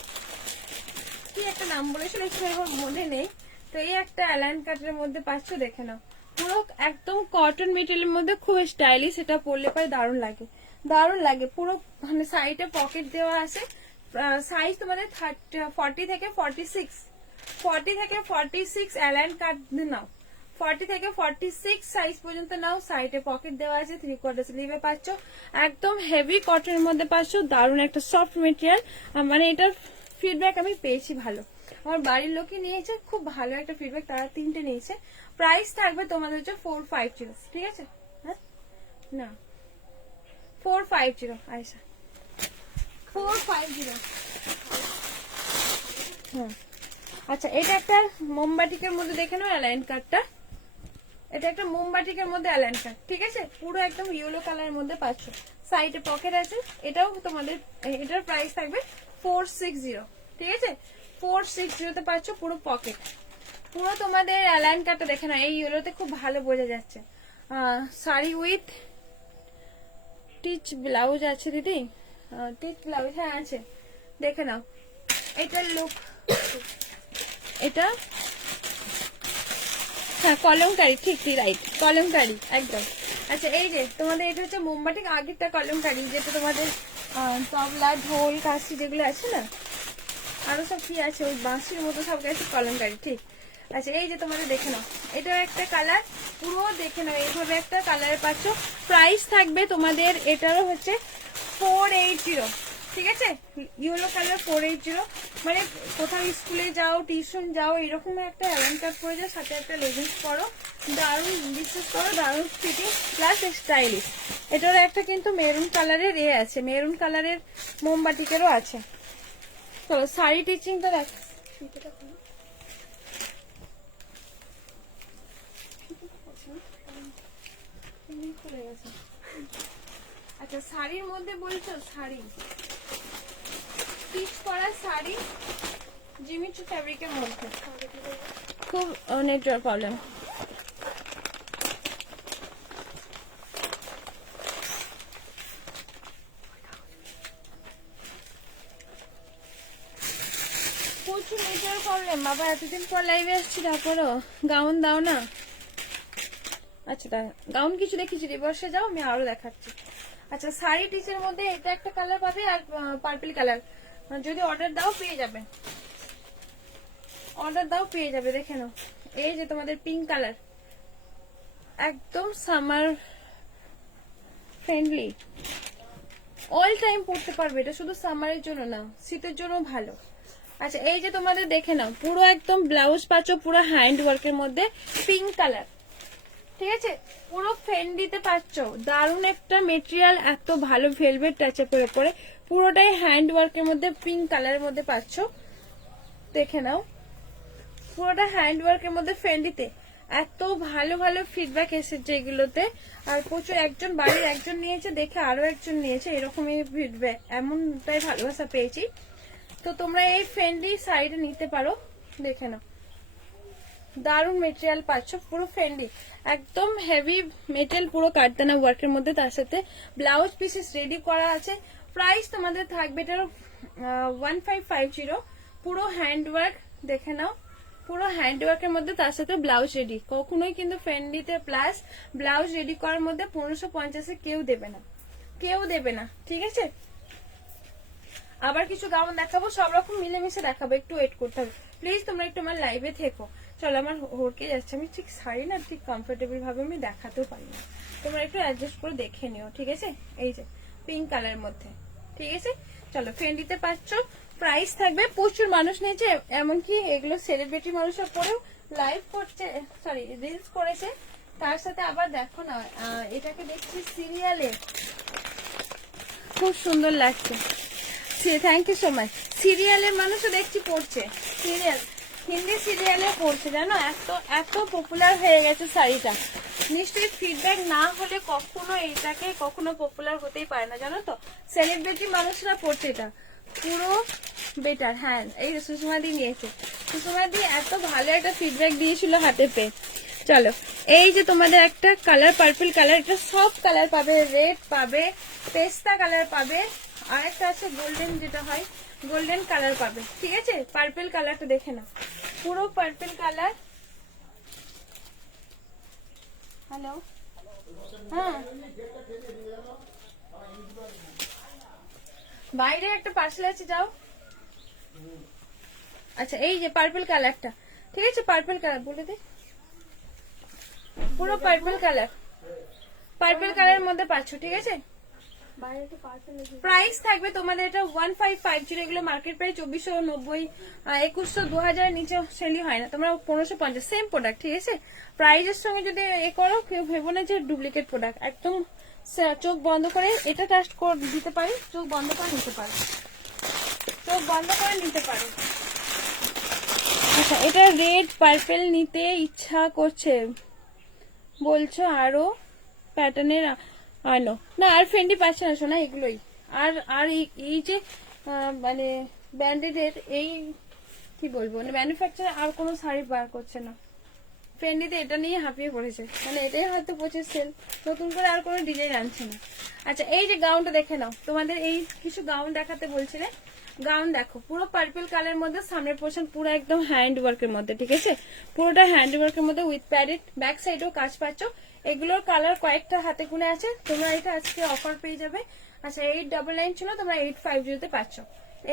কি একটা নাম বলেছিল, এখন মনে নেই। তো এই একটা অ্যালাইন কাটের মধ্যে পাচ্ছ, দেখে নাও, পুরো একদম কটন মেটেরিয়ালের মধ্যে, খুব স্টাইলিশ, এটা পরলে পরে দারুণ লাগে, দারুণ লাগে। পুরো মানে সাইডে পকেট দেওয়া আছে, সাইজ তোমাদের 40 থেকে 46, 40 থেকে 46 অ্যালাইন কাট নাও, 40 থেকে 46 সাইজ পর্যন্ত নাও। সাইডে পকেট দেওয়া আছে, 3/4 স্লিভে পাচ্ছ, একদম হেভি কটনের মধ্যে পাচ্ছ, দারুণ একটা সফট মেটেরিয়াল। মানে এটার ফিডব্যাক আমি পেয়েছি ভালো, আমার বাড়ির লোকই নিয়েছে, খুব ভালো একটা ফিডব্যাক, তারা 3টে নিয়েছে। প্রাইস থাকবে তোমাদের হচ্ছে 450, ঠিক আছে? হ্যাঁ না 450 আয়সা 450। হুম আচ্ছা, এটা একটা মোমবাটিকের মধ্যে দেখে নাও অ্যালাইন কাটটা, এটা একটা মোমবাটিকের মধ্যে অ্যালাইন কাট, ঠিক আছে? পুরো একদম ইয়েলো কালারের মধ্যে পাচ্ছ, সাইডে পকেট আছে। এটাও তোমাদের, এটার প্রাইস থাকবে 460, ঠিক আছে? 460 তে পাচ্ছ পুরো পকেট, পুরো তোমাদের অ্যালাইন কাটটা দেখে নাও, এই ইয়েলোতে খুব ভালো বোঝা যাচ্ছে। শাড়ি উইথ টিচ ব্লাউজ আছে দিদি, টিচ ব্লাউজ হ্যাঁ আছে, দেখে নাও এটার লুক। এটা হ্যাঁ কলমকারি, ঠিক ঠিক রাইট, কলমকারি একদম। আচ্ছা এই যে তোমাদের এটা হচ্ছে মোমবাটিক, আগেরটা কলমকারি, যেটা তোমাদের তবলা ঢোল কাশি যেগুলো আছে না, আরো সব কি আছে ওই বাঁশির মতো সব আছে, কলমকারি ঠিক। আচ্ছা এই যে তোমাদের দেখে নাও, এটাও একটা কালার, পুরো দেখে নাও এইভাবে একটা কালারে পাচ্ছ। প্রাইস থাকবে তোমাদের এটারও হচ্ছে 480, ঠিক আছে? ইয়েলো কালার 480, মানে কোথাও স্কুলে যাও, টিউশন যাও, এরকম একটা অ্যালাইন কাট পরে যাও, সাথে একটা লেগিংস পরো, দারুণ বিশ্বাস করো, দারুণ ফিটিং প্লাস স্টাইলিশ। এটারও একটা কিন্তু মেরুন কালারের আছে, মেরুন কালারের মোমবাটিকেরও আছে। চলো শাড়ি টিচিংটা দেখ, আচ্ছা শাড়ির মধ্যে বলছো, শাড়ি স্টিচ করা শাড়ি জিমিচু ফ্যাব্রিকের মধ্যে, খুব নেটওয়ার্ক প্রবলেম। প্রচুর নেটওয়ার্ক প্রবলেম বাবা, এতদিন পর লাইভে আসছি, তারপরও গাউন দাও না। আচ্ছা গাউন কিছু দেখেছি, রিভার্সে যাও, আমি আরো দেখাচ্ছি। আচ্ছা শাড়ি টিচের মধ্যে এটা একটা কালার পাবে, আর পার্পল কালার, যদি অর্ডার দাও পেয়ে যাবে, অর্ডার দাও পেয়ে যাবে। দেখে নাও এই যে তোমাদের পিঙ্ক কালার, একদম সামার ফ্রেন্ডলি, অল টাইম পরতে পারবে, এটা শুধু সামারের জন্য না, শীতের জন্য ভালো। আচ্ছা এই যে তোমাদের দেখে নাও, পুরো একদম ব্লাউজ পাচ্ছ পুরো হ্যান্ড ওয়ার্কের মধ্যে, পিঙ্ক কালার, ঠিক আছে? পুরো ফেন্ডিতে পাচ্ছ, দারুণ একটা মেটেরিয়াল, এত ভালো ভেলভেট টাচআপের উপরে, পুরোটাই হ্যান্ড ওয়ার্কের মধ্যে পিঙ্ক কালারের মধ্যে পাচ্ছ, দেখে নাও পুরোটা হ্যান্ড ওয়ার্কের মধ্যে ফেন্ডিতে। এত ভালো ভালো ফিডব্যাক এসেছে এগুলোতে, আর প্রচুর, একজন বাড়ির একজন নিয়েছে, দেখে আরো একজন নিয়েছে, এরকমই ফিডব্যাক, এমনটাই ভালোবাসা পেয়েছি। তো তোমরা এই ফেন্ডি শাড়িটা নিতে পারো, দেখে নাও দারুণ মেটেরিয়াল পাচ্ছ, পুরো ফ্রেন্ডলি, একদম হেভি মেটেরিয়াল, পুরো কাটদানা ওয়ার্কের মধ্যে, তার সাথে ব্লাউজ পিসেস রেডি করা আছে। প্রাইস তোমাদের থাকবে এটার 1550, পুরো হ্যান্ড ওয়ার্ক, দেখে নাও পুরো হ্যান্ড ওয়ার্কের মধ্যে, তার সাথে ব্লাউজ রেডি। কখনোই কিন্তু ফ্রেন্ডলিতে প্লাস ব্লাউজ রেডি করার মধ্যে 1550 কেউ দেবে না, কেউ দেবে না, ঠিক আছে? আবার কিছু গাউন দেখাবো, সব রকম মিলেমিশে দেখাবো, একটু ওয়েট করতে হবে প্লিজ, তোমরা একটু আমার লাইভে থেকো। চলো আমার হরকে যাচ্ছে, আমি ঠিক শাড়ি না ঠিক কমফোর্টেবল ভাবে আমি দেখাতেও পারি না, তোমরা একটু অ্যাডজাস্ট করে দেখে নিও, ঠিক আছে? এই যে পিঙ্ক কালারের মধ্যে, ঠিক আছে? চলো ফ্রেন্ডিতে পাচ্ছ, প্রাইস থাকবে, প্রচুর মানুষ নিয়েছে, এমনকি এগুলো সেলিব্রিটি মানুষও পরেও লাইভ করছে, সরি রিলস করেছে। তার সাথে আবার দেখো না, এটাকে দেখছি সিরিয়ালে, খুব সুন্দর লাগছে, থ্যাংক ইউ সো মাচ। সিরিয়ালের মানুষও দেখছি পড়ছে, সিরিয়াল, হিন্দি সিরিয়ালে পড়ছে, জানো, এত এত পপুলার হয়ে গেছে শাড়িটা। নিশ্চয়ই ফিডব্যাক না হলে কখনো এইটাকে কখনো পপুলার হতেই পারে না, জানো তো, সেলিব্রিটি মানুষরা পড়ছে এটা, পুরো বেটার। হ্যাঁ এই সুষমাদি নিয়েছে, সুষমাদি এত ভালো একটা ফিডব্যাক দিয়েছিল হাতে পেয়ে। চলো এই যে তোমাদের একটা কালার পার্পল কালার, এটা সব কালার পাবে, রেড পাবে, পেস্তা কালার পাবে, আর একটা আছে গোল্ডেন, যেটা হয় গোল্ডেন কালার পাবে, ঠিক আছে? পার্পল কালারটা দেখে নাও, পুরো পার্পল কালার। হ্যালো হ্যাঁ, বাইরে একটা পার্সেল আছে, যাও। আচ্ছা এই যে পার্পল কালারটা, ঠিক আছে পার্পল কালার বলে দে, পুরো পার্পল কালার, পার্পল কালারের মধ্যে পাচ্ছ, ঠিক আছে। প্রাইস থাকবে তোমাদের এটা 1550, এগুলো মার্কেট প্রাইস 2490, 2100, 2000 নিচে সেলই হয় না, তোমরা 1550 সেম প্রোডাক্ট, ঠিক আছে। প্রাইজের সঙ্গে যদি এ করো কেউ ভেবো না যে ডুপ্লিকেট প্রোডাক্ট, একদম চোখ বন্ধ করে এটা টেস্ট করে দিতে পারি, চোখ বন্ধ করে নিতে পারো, চোখ বন্ধ করে নিতে পারো। আচ্ছা এটা রেড পার্পল নিতে ইচ্ছা করছে বলছো, আরো প্যাটার্নের আনো না, আর ফেন্ডি পাচ্ছে না শোনা, এগুলোই। আর আর এই যে মানে ব্যান্ডেডের এই কি বলবো, মানে ম্যানুফ্যাকচার আর কোনো শাড়ি বার করছে না, ফ্রেন্ডিতে এটা নিয়ে হাঁপিয়ে পড়েছে, মানে এটাই হয়তো প্রচুর সেল, নতুন করে আর কোনো ডিজাইন আনছে না। আচ্ছা এই যে গাউনটা দেখে নাও, তোমাদের এই কিছু গাউন দেখাতে বলছিলে, গাউন দেখো পুরো পার্পল কালারের মধ্যে, সামনের পোর্শন পুরো একদম হ্যান্ড ওয়ার্কের মধ্যে, ঠিক আছে, পুরোটা হ্যান্ড ওয়ার্কের মধ্যে উইথ প্যাডেড, ব্যাক সাইডেও কাজ পাচ্ছ। এগুলোর কালার কয়েকটা হাতে গুনে আছে, তোমরা এটা আজকে অফার পেয়ে যাবে। আচ্ছা 899 ছিল, তোমরা 850 তে পাচ্ছ।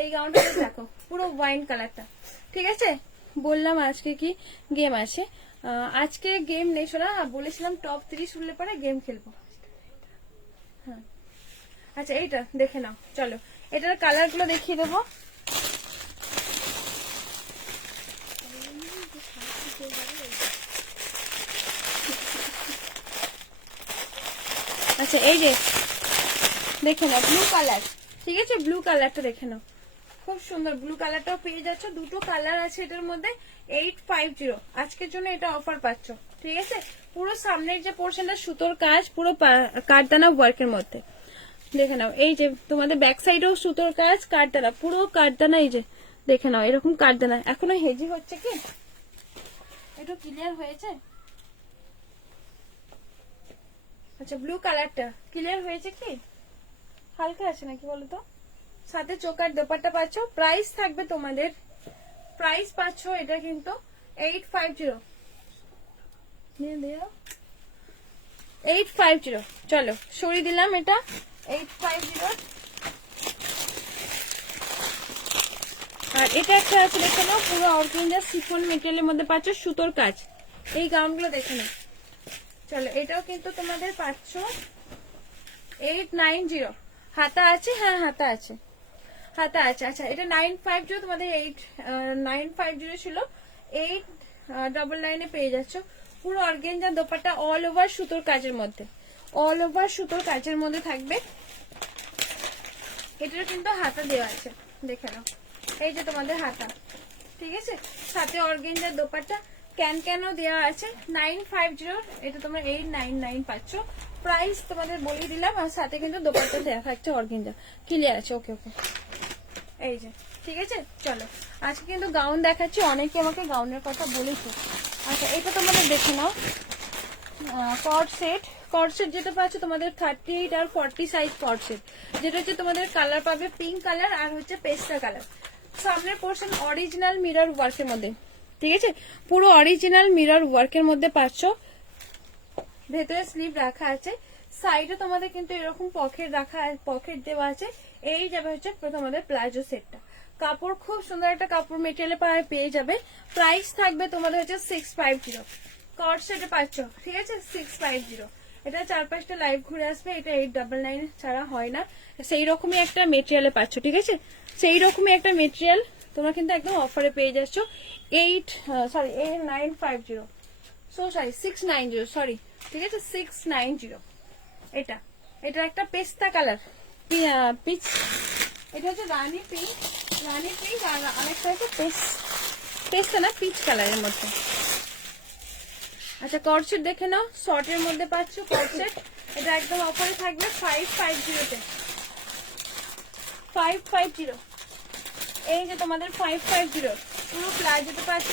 এই গাউনটা দেখো পুরো ওয়াইন কালারটা, ঠিক আছে। বললাম আজকে কি গেম আছে, আজকে গেম নেই শোনা, বলেছিলাম টপ 30 উঠলে পরে গেম খেলবো। হ্যাঁ আচ্ছা এইটা দেখে নাও, চলো এটার কালার গুলো দেখিয়ে দেবো। আচ্ছা এই যে দেখে নাও ব্লু কালার, ঠিক আছে, ব্লু কালারটা দেখে নাও, খুব সুন্দর ব্লু কালারটাও পেয়ে যাচ্ছ, দুটো কালার আছে এটার মধ্যে। 850 আজকের জন্য এটা অফার পাচ্ছ, ঠিক আছে। পুরো সামনের যে পোর্শনটা সুতোর কাজ, পুরো কাঠদানা ওয়ার্কের মধ্যে, দেখে নাও। এই যে তোমাদের ব্যাক সাইডেও সুতোর কাজ, কাঠদানা, পুরো কাঠদানা, এই যে দেখে নাও এরকম কাঠদানা। এখনো হেজি হচ্ছে কি, একটু ক্লিয়ার হয়েছে? আচ্ছা ব্লু কালারটা ক্লিয়ার হয়েছে কি, হালকা আছে নাকি বলো তো। সাথে চোকার দোপাট্টা পাচ্ছ। প্রাইস থাকবে তোমাদের, প্রাইস পাচ্ছ এটা কিন্তু 850, 850, চলো সরিয়ে দিলাম এটা 850। আর এটা একটা আছে দেখে নাও, পুরো অর্গানজা শিফন মেটেরিয়ালের মধ্যে পাচ্ছ, সুতোর কাজ। এই গাউনগুলো দেখে নাও, চলো এটাও কিন্তু তোমাদের পাচ্ছ 890, হাতা আছে, হ্যাঁ হাতা আছে, হাতা আছে। আচ্ছা এটা 950, তোমাদের 950 ছিল, 899 পেয়ে যাচ্ছ। পুরো অর্গানজা দোপাট্টা, অল ওভার সুতোর কাজের মধ্যে, অল ওভার সুতোর কাজের মধ্যে থাকবে। এটার কিন্তু হাতা দেওয়া আছে, দেখে নাও, এই যে তোমাদের হাতা, ঠিক আছে। সাথে অর্গানজার দোপাট্টা ক্যানও দেওয়া আছে। 950, এটা তোমরা 899 পাচ্ছ। প্রাইস তোমাদের বলে দিলাম, আর সাথে কিন্তু দোপাট্টা দেওয়া থাকছে অর্গানজা, ক্লিয়ার আছে? ওকে ওকে, এই যে ঠিক আছে। চলো আজকে কিন্তু গাউন দেখাচ্ছি, অনেকে আমাকে গাউনের কথা বলেছে। আচ্ছা এটা তোমাদের দেখে নাও, কট সেট, কট সেট যেটা পাচ্ছ তোমাদের 38 আর 40 সাইজ কট সেট, যেটা হচ্ছে তোমাদের কালার পাবে পিঙ্ক কালার আর হচ্ছে পেস্টা কালার। সামনের পোর্শন অরিজিনাল মিরর ওয়ার্কের মধ্যে, ঠিক আছে, পুরো অরিজিনাল মিরর ওয়ার্কের মধ্যে পাচ্ছ। ভেতরে স্লিভ রাখা আছে, সাইডে তোমাদের কিন্তু এরকম পকেট রাখা, পকেট দেওয়া আছে। এই যাবে হচ্ছে তোমাদের প্লাজো সেটটা, কাপড় খুব সুন্দর একটা কাপড় মেটেরিয়ালে পেয়ে যাবে। প্রাইস থাকবে তোমাদের হচ্ছে 650, কট সেটে পাচ্ছ, ঠিক আছে 650। এটা 4-5টা লাইভ ঘুরে আসবে, এটা 899 ছাড়া হয় না। সেই রকমই একটা মেটেরিয়ালে পাচ্ছ, ঠিক আছে, সেই রকমই একটা মেটেরিয়াল তোমরা কিন্তু একদম অফারে পেয়ে যাচ্ছ। 950, সরি 690, সরি, ঠিক আছে 690। এটা এটা একটা পেস্তা কালার, পিচ, এটা হচ্ছে রানী পিঙ্ক, রানী পিঙ্ক, আর আরেকটা হচ্ছে পেস্তা না পিচ কালারের মধ্যে। আচ্ছা কটসেট দেখে নাও, শর্টের মধ্যে পাচ্ছ কটসেট, এটা একদম অফারে থাকবে 550 তে, 550। এই যে তোমাদের 550 পুরো প্লাজোতে পাচ্ছ,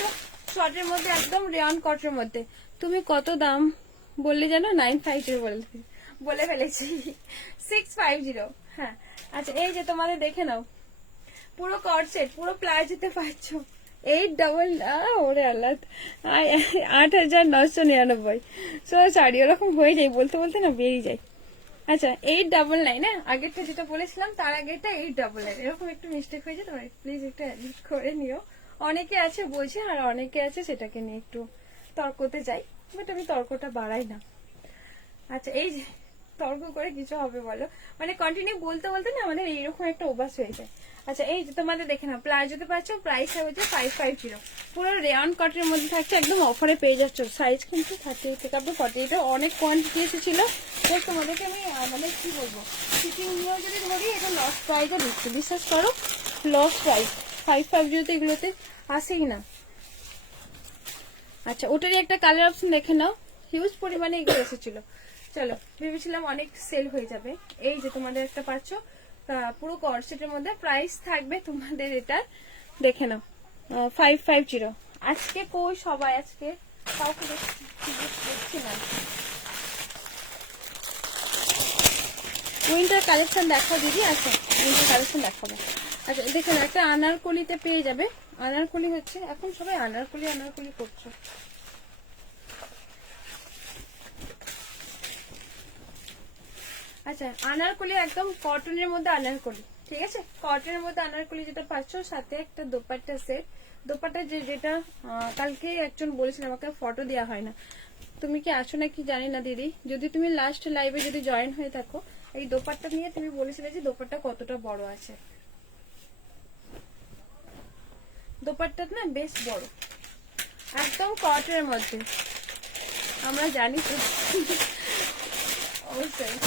শর্টের মধ্যে একদম রেয়ন কটের মধ্যে। তুমি কত দাম বললে জানো? 950 বলে ফেলেছি, 650। হ্যাঁ আচ্ছা এই যে তোমাদের দেখে নাও, পুরো কটসেট, পুরো প্লাজোতে পাচ্ছ ওরে আল্লাহ 8999। সরি ওরকম হয়ে যায়, বলতে বলতে না বেরিয়ে যায়। আচ্ছা 899, আগেরটা যেটা বলেছিলাম তার আগেরটা 899, এরকম একটু মিস্টেক হয়েছে, তোমরা প্লিজ একটু অ্যাডজাস্ট করে নিও। অনেকে আছে বোঝে আর অনেকে আছে সেটাকে নিয়ে একটু তর্কতে যাই, বাট আমি তর্কটা বাড়াই না। আচ্ছা এই যে তর্ক করে কিছু হবে বলো, মানে কন্টিনিউ বলতে বলতে না আমাদের এইরকম একটা অভ্যাস হয়ে যায়। আচ্ছা এই যে তোমাদের দেখে না প্লাজোতে পাচ্ছ, প্রাইস হচ্ছে 550, পুরো রেয়ন কটনের মধ্যে থাকছে, একদম অফারে পেয়ে যাচ্ছ। সাইজ কিন্তু 38 থেকে আপনি 48, অনেক কোয়ান্টিটি এসেছিল। তোমাদেরকে আমি মানে কি বলবো, শিপিং নিয়েও যদি ধরি এটা লস প্রাইসও দিচ্ছি, বিশ্বাস করো লস প্রাইস। 550 এগুলোতে আসেই না। আচ্ছা ওটারই একটা কালার অপশন দেখে নাও, হিউজ পরিমাণে এগুলো এসেছিল। চলো ভেবেছিলাম অনেক সেল হয়ে যাবে। এই যে তোমাদের একটা পাচ্ছ পুরো কর্সেটের মধ্যে, প্রাইস থাকবে তোমাদের এটা দেখে নাও 550। আজকে কই সবাই, আজকে কাউকে দেখছি না। উইন্টার কালেকশন দেখাও দিদি। আচ্ছা উইন্টার কালেকশন দেখাবো। আচ্ছা দেখেন একটা আনারকলিতে পেয়ে যাবে। আনারকলি হচ্ছে এখন সবাই আনারকলি আনারকলি করছো। আচ্ছা আনারকলি একদম কটনের মধ্যে আনারকলি, ঠিক আছে, কটনের মধ্যে আনারকলি যেটা পাচ্ছ, সাথে একটা দোপাট্টা সেট। দোপাট্টা যেটা কালকে একজন বলেছিল আমাকে ফটো দেওয়া হয় না, তুমি কি আছো নাকি জানি না দিদি, যদি তুমি লাস্ট লাইভে যদি জয়েন হয়ে থাকো, এই দোপাট্টা নিয়ে তুমি বলেছিলে যে দোপাট্টা কতটা বড় আছে। দোপাট্টা না বেশ বড়, একদম কটনের মধ্যে, আমরা জানি তো অবশ্যই।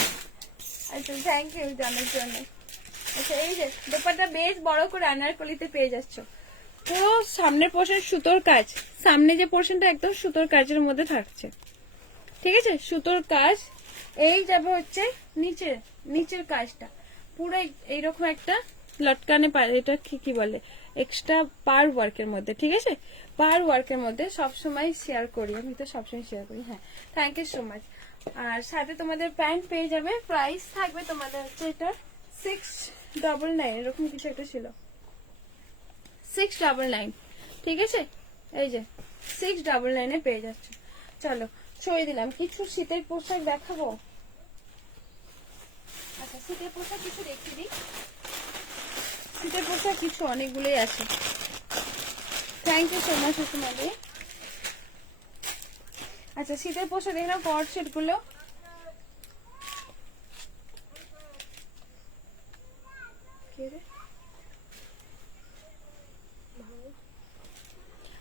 আচ্ছা থ্যাংক ইউ জানার জন্য। আচ্ছা এই যে দোপাট্টা বেশ বড় করে আনারকলিতে পেয়ে যাচ্ছ, পুরো সামনের পোর্শন সুতোর কাজ, সামনে যে পোর্শনটা একদম সুতোর কাজের মধ্যে থাকছে, ঠিক আছে, সুতোর কাজ। এই যাবে হচ্ছে নিচের কাজটা পুরো এইরকম একটা লটকানে পারে, এটা কি বলে এক্সট্রা পার ওয়ার্কের মধ্যে, ঠিক আছে, পার ওয়ার্কের মধ্যে সবসময় শেয়ার করি আমি, তো সবসময় শেয়ার করি। হ্যাঁ থ্যাংক ইউ সো মাচ। আর সাথে তোমাদের প্যান্ট পেয়ে যাবে, প্রাইস থাকবে তোমাদের হচ্ছে এটা 699, এরকম কিছু একটা ছিল, 699, ঠিক আছে, এই যে 699 এ পেয়ে যাচ্ছে। চলো ছড়িয়ে দিলাম। কিছু শীতের পোশাক দেখাবো। আচ্ছা শীতের পোশাক কিছু দেখিয়ে দিই, শীতের পোশাক কিছু অনেকগুলোই আছে। থ্যাংক ইউ সো মাচ তোমাদের। আচ্ছা শীতের পোশাক দেখে নাও, কট সেট গুলো,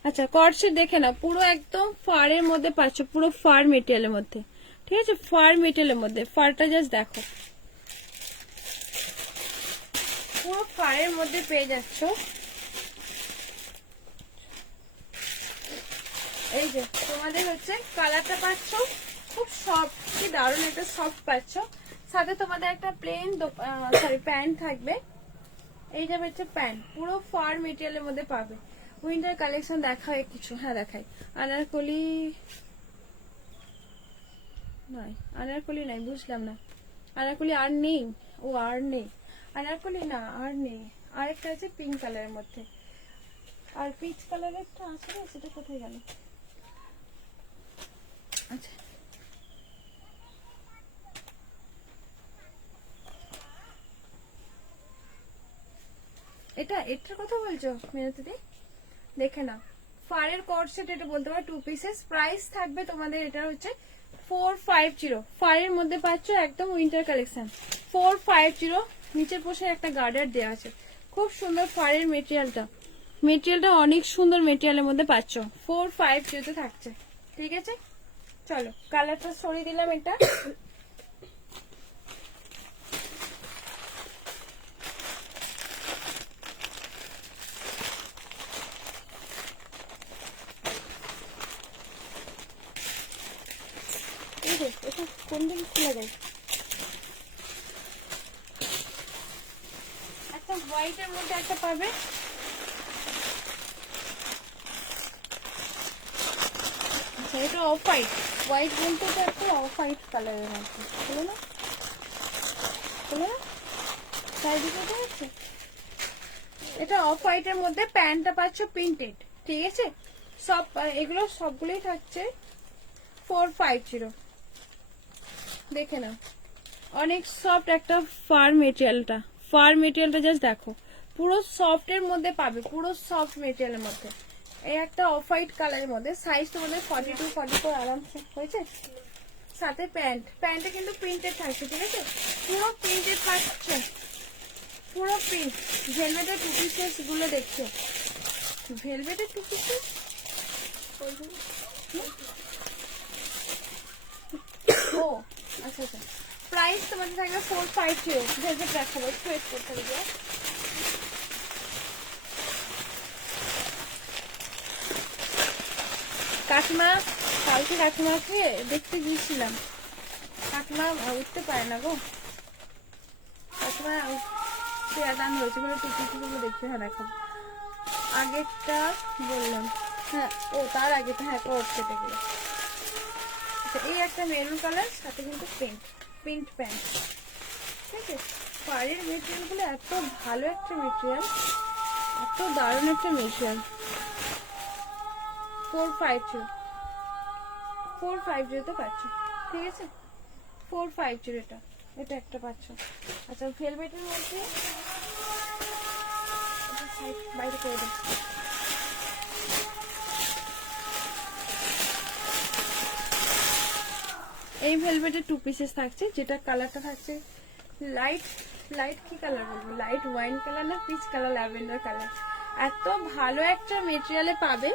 আচ্ছা কট সেট দেখে না, পুরো একদম ফারের মধ্যে পাচ্ছ, পুরো ফার মেটেরিয়ালের মধ্যে, ঠিক আছে, ফার মেটেরিয়ালের মধ্যে, ফারটা জাস্ট দেখো, পুরো ফারের মধ্যে পেয়ে যাচ্ছ। এই যে তোমাদের হচ্ছে কালারটা পাচ্ছ খুব সফট, কি দারুণ একটা সফট পাচ্ছ। সাথে তোমাদের একটা প্লেন সরি প্যান্ট থাকবে, এই যাবে হচ্ছে প্যান্ট, পুরো ফার মেটেরিয়ালের মধ্যে পাবে। উইন্টার কালেকশন দেখায় কিছু, হ্যাঁ দেখাই। আনারকলি নাই, আনারকলি নাই, বুঝলাম না, আনারকলি আর নেই, ও আর নেই, আনারকলি না আর নেই, আরেকটা আছে পিঙ্ক কালারের মধ্যে, আর পিচ কালারের একটা আছে না, সেটা কোথায় গেল। আচ্ছা এটার কথা বলছো মিনতিদি, দেখে না ফারের কোট সেট, এটা বলতে পারো 2 পিসেস। প্রাইস থাকবে তোমাদের এটা হচ্ছে 450, ফারের মধ্যে পাচ্ছ একদম উইন্টার কালেকশন 450। নিচের পোষে একটা গার্ডার দেওয়া আছে, খুব সুন্দর ফারের মেটেরিয়ালটা অনেক সুন্দর মেটেরিয়ালের মধ্যে পাচ্ছ, 450 তে থাকছে, ঠিক আছে। চলো কালারটা সরিয়ে দিলাম, এটা এটা কোন দিকে খোলা যায়। একটা হোয়াইটের মধ্যে একটা পাবে, আচ্ছা এটা অফ হোয়াইট, হোয়াইট বলতে তো একটা অফ হোয়াইট কালারের মধ্যে, বলো না চারিদিকে আছে। এটা অফ হোয়াইটের মধ্যে প্যান্টটা পাচ্ছ প্রিন্টেড, ঠিক আছে, সব এগুলো সবগুলোই থাকছে 450, দেখে নাও অনেক সফট একটা ফার মেটেরিয়ালটা জাস্ট দেখো, পুরো সফট এর মধ্যে পাবে, পুরো সফট মেটেরিয়ালের মধ্যে। এই একটা অফ হোয়াইট কালারের মধ্যে, সাইজ তোমাদের 42 44 আরামসে হয়েছে। সাথে প্যান্টটা কিন্তু প্রিন্টেড থাকছে, ঠিক আছে, পুরো প্রিন্টেড পাচ্ছে, পুরো প্রিন্ট। ভেলভেটের টু পিসেস গুলো দেখছো, ভেলভেটের টু পিসেস। ও আচ্ছা আচ্ছা, প্রাইস তোমাদের থাকবে 450। ভেলভেট রাখাবো, একটু ওয়েট করতে হবে। কাকিমা, কালকে কাকিমাকে দেখতে গিয়েছিলাম, কাকিমা উঠতে পারে না গো, কাকিমা দাম হয়েছে বলে টুকুগুলো দেখতে। হ্যাঁ দেখো, আগেরটা বললাম, হ্যাঁ ও তার আগেটা, হ্যাঁ কোট কেটে গেল। আচ্ছা, এই একটা মেরুন কালার, সাথে কিন্তু প্রিন্ট প্যান্ট, ঠিক আছে। পাড়ের মেটেরিয়াল গুলো এত ভালো একটা মেটেরিয়াল, এত দারুণ একটা মেটেরিয়াল। 450 তে পাচ্ছ, ঠিক আছে, 450 এটা একটা পাচ্ছ। আচ্ছা, ভেলভেটের মধ্যে বাইরে করে দাও। এই ভেলভেটের টু পিসেস থাকছে, যেটা কালারটা থাকছে লাইট কি কালার বলবো, লাইট ওয়াইন কালার না পিচ কালার, ল্যাভেন্ডার কালার। এত ভালো একটা মেটেরিয়ালে পাবে,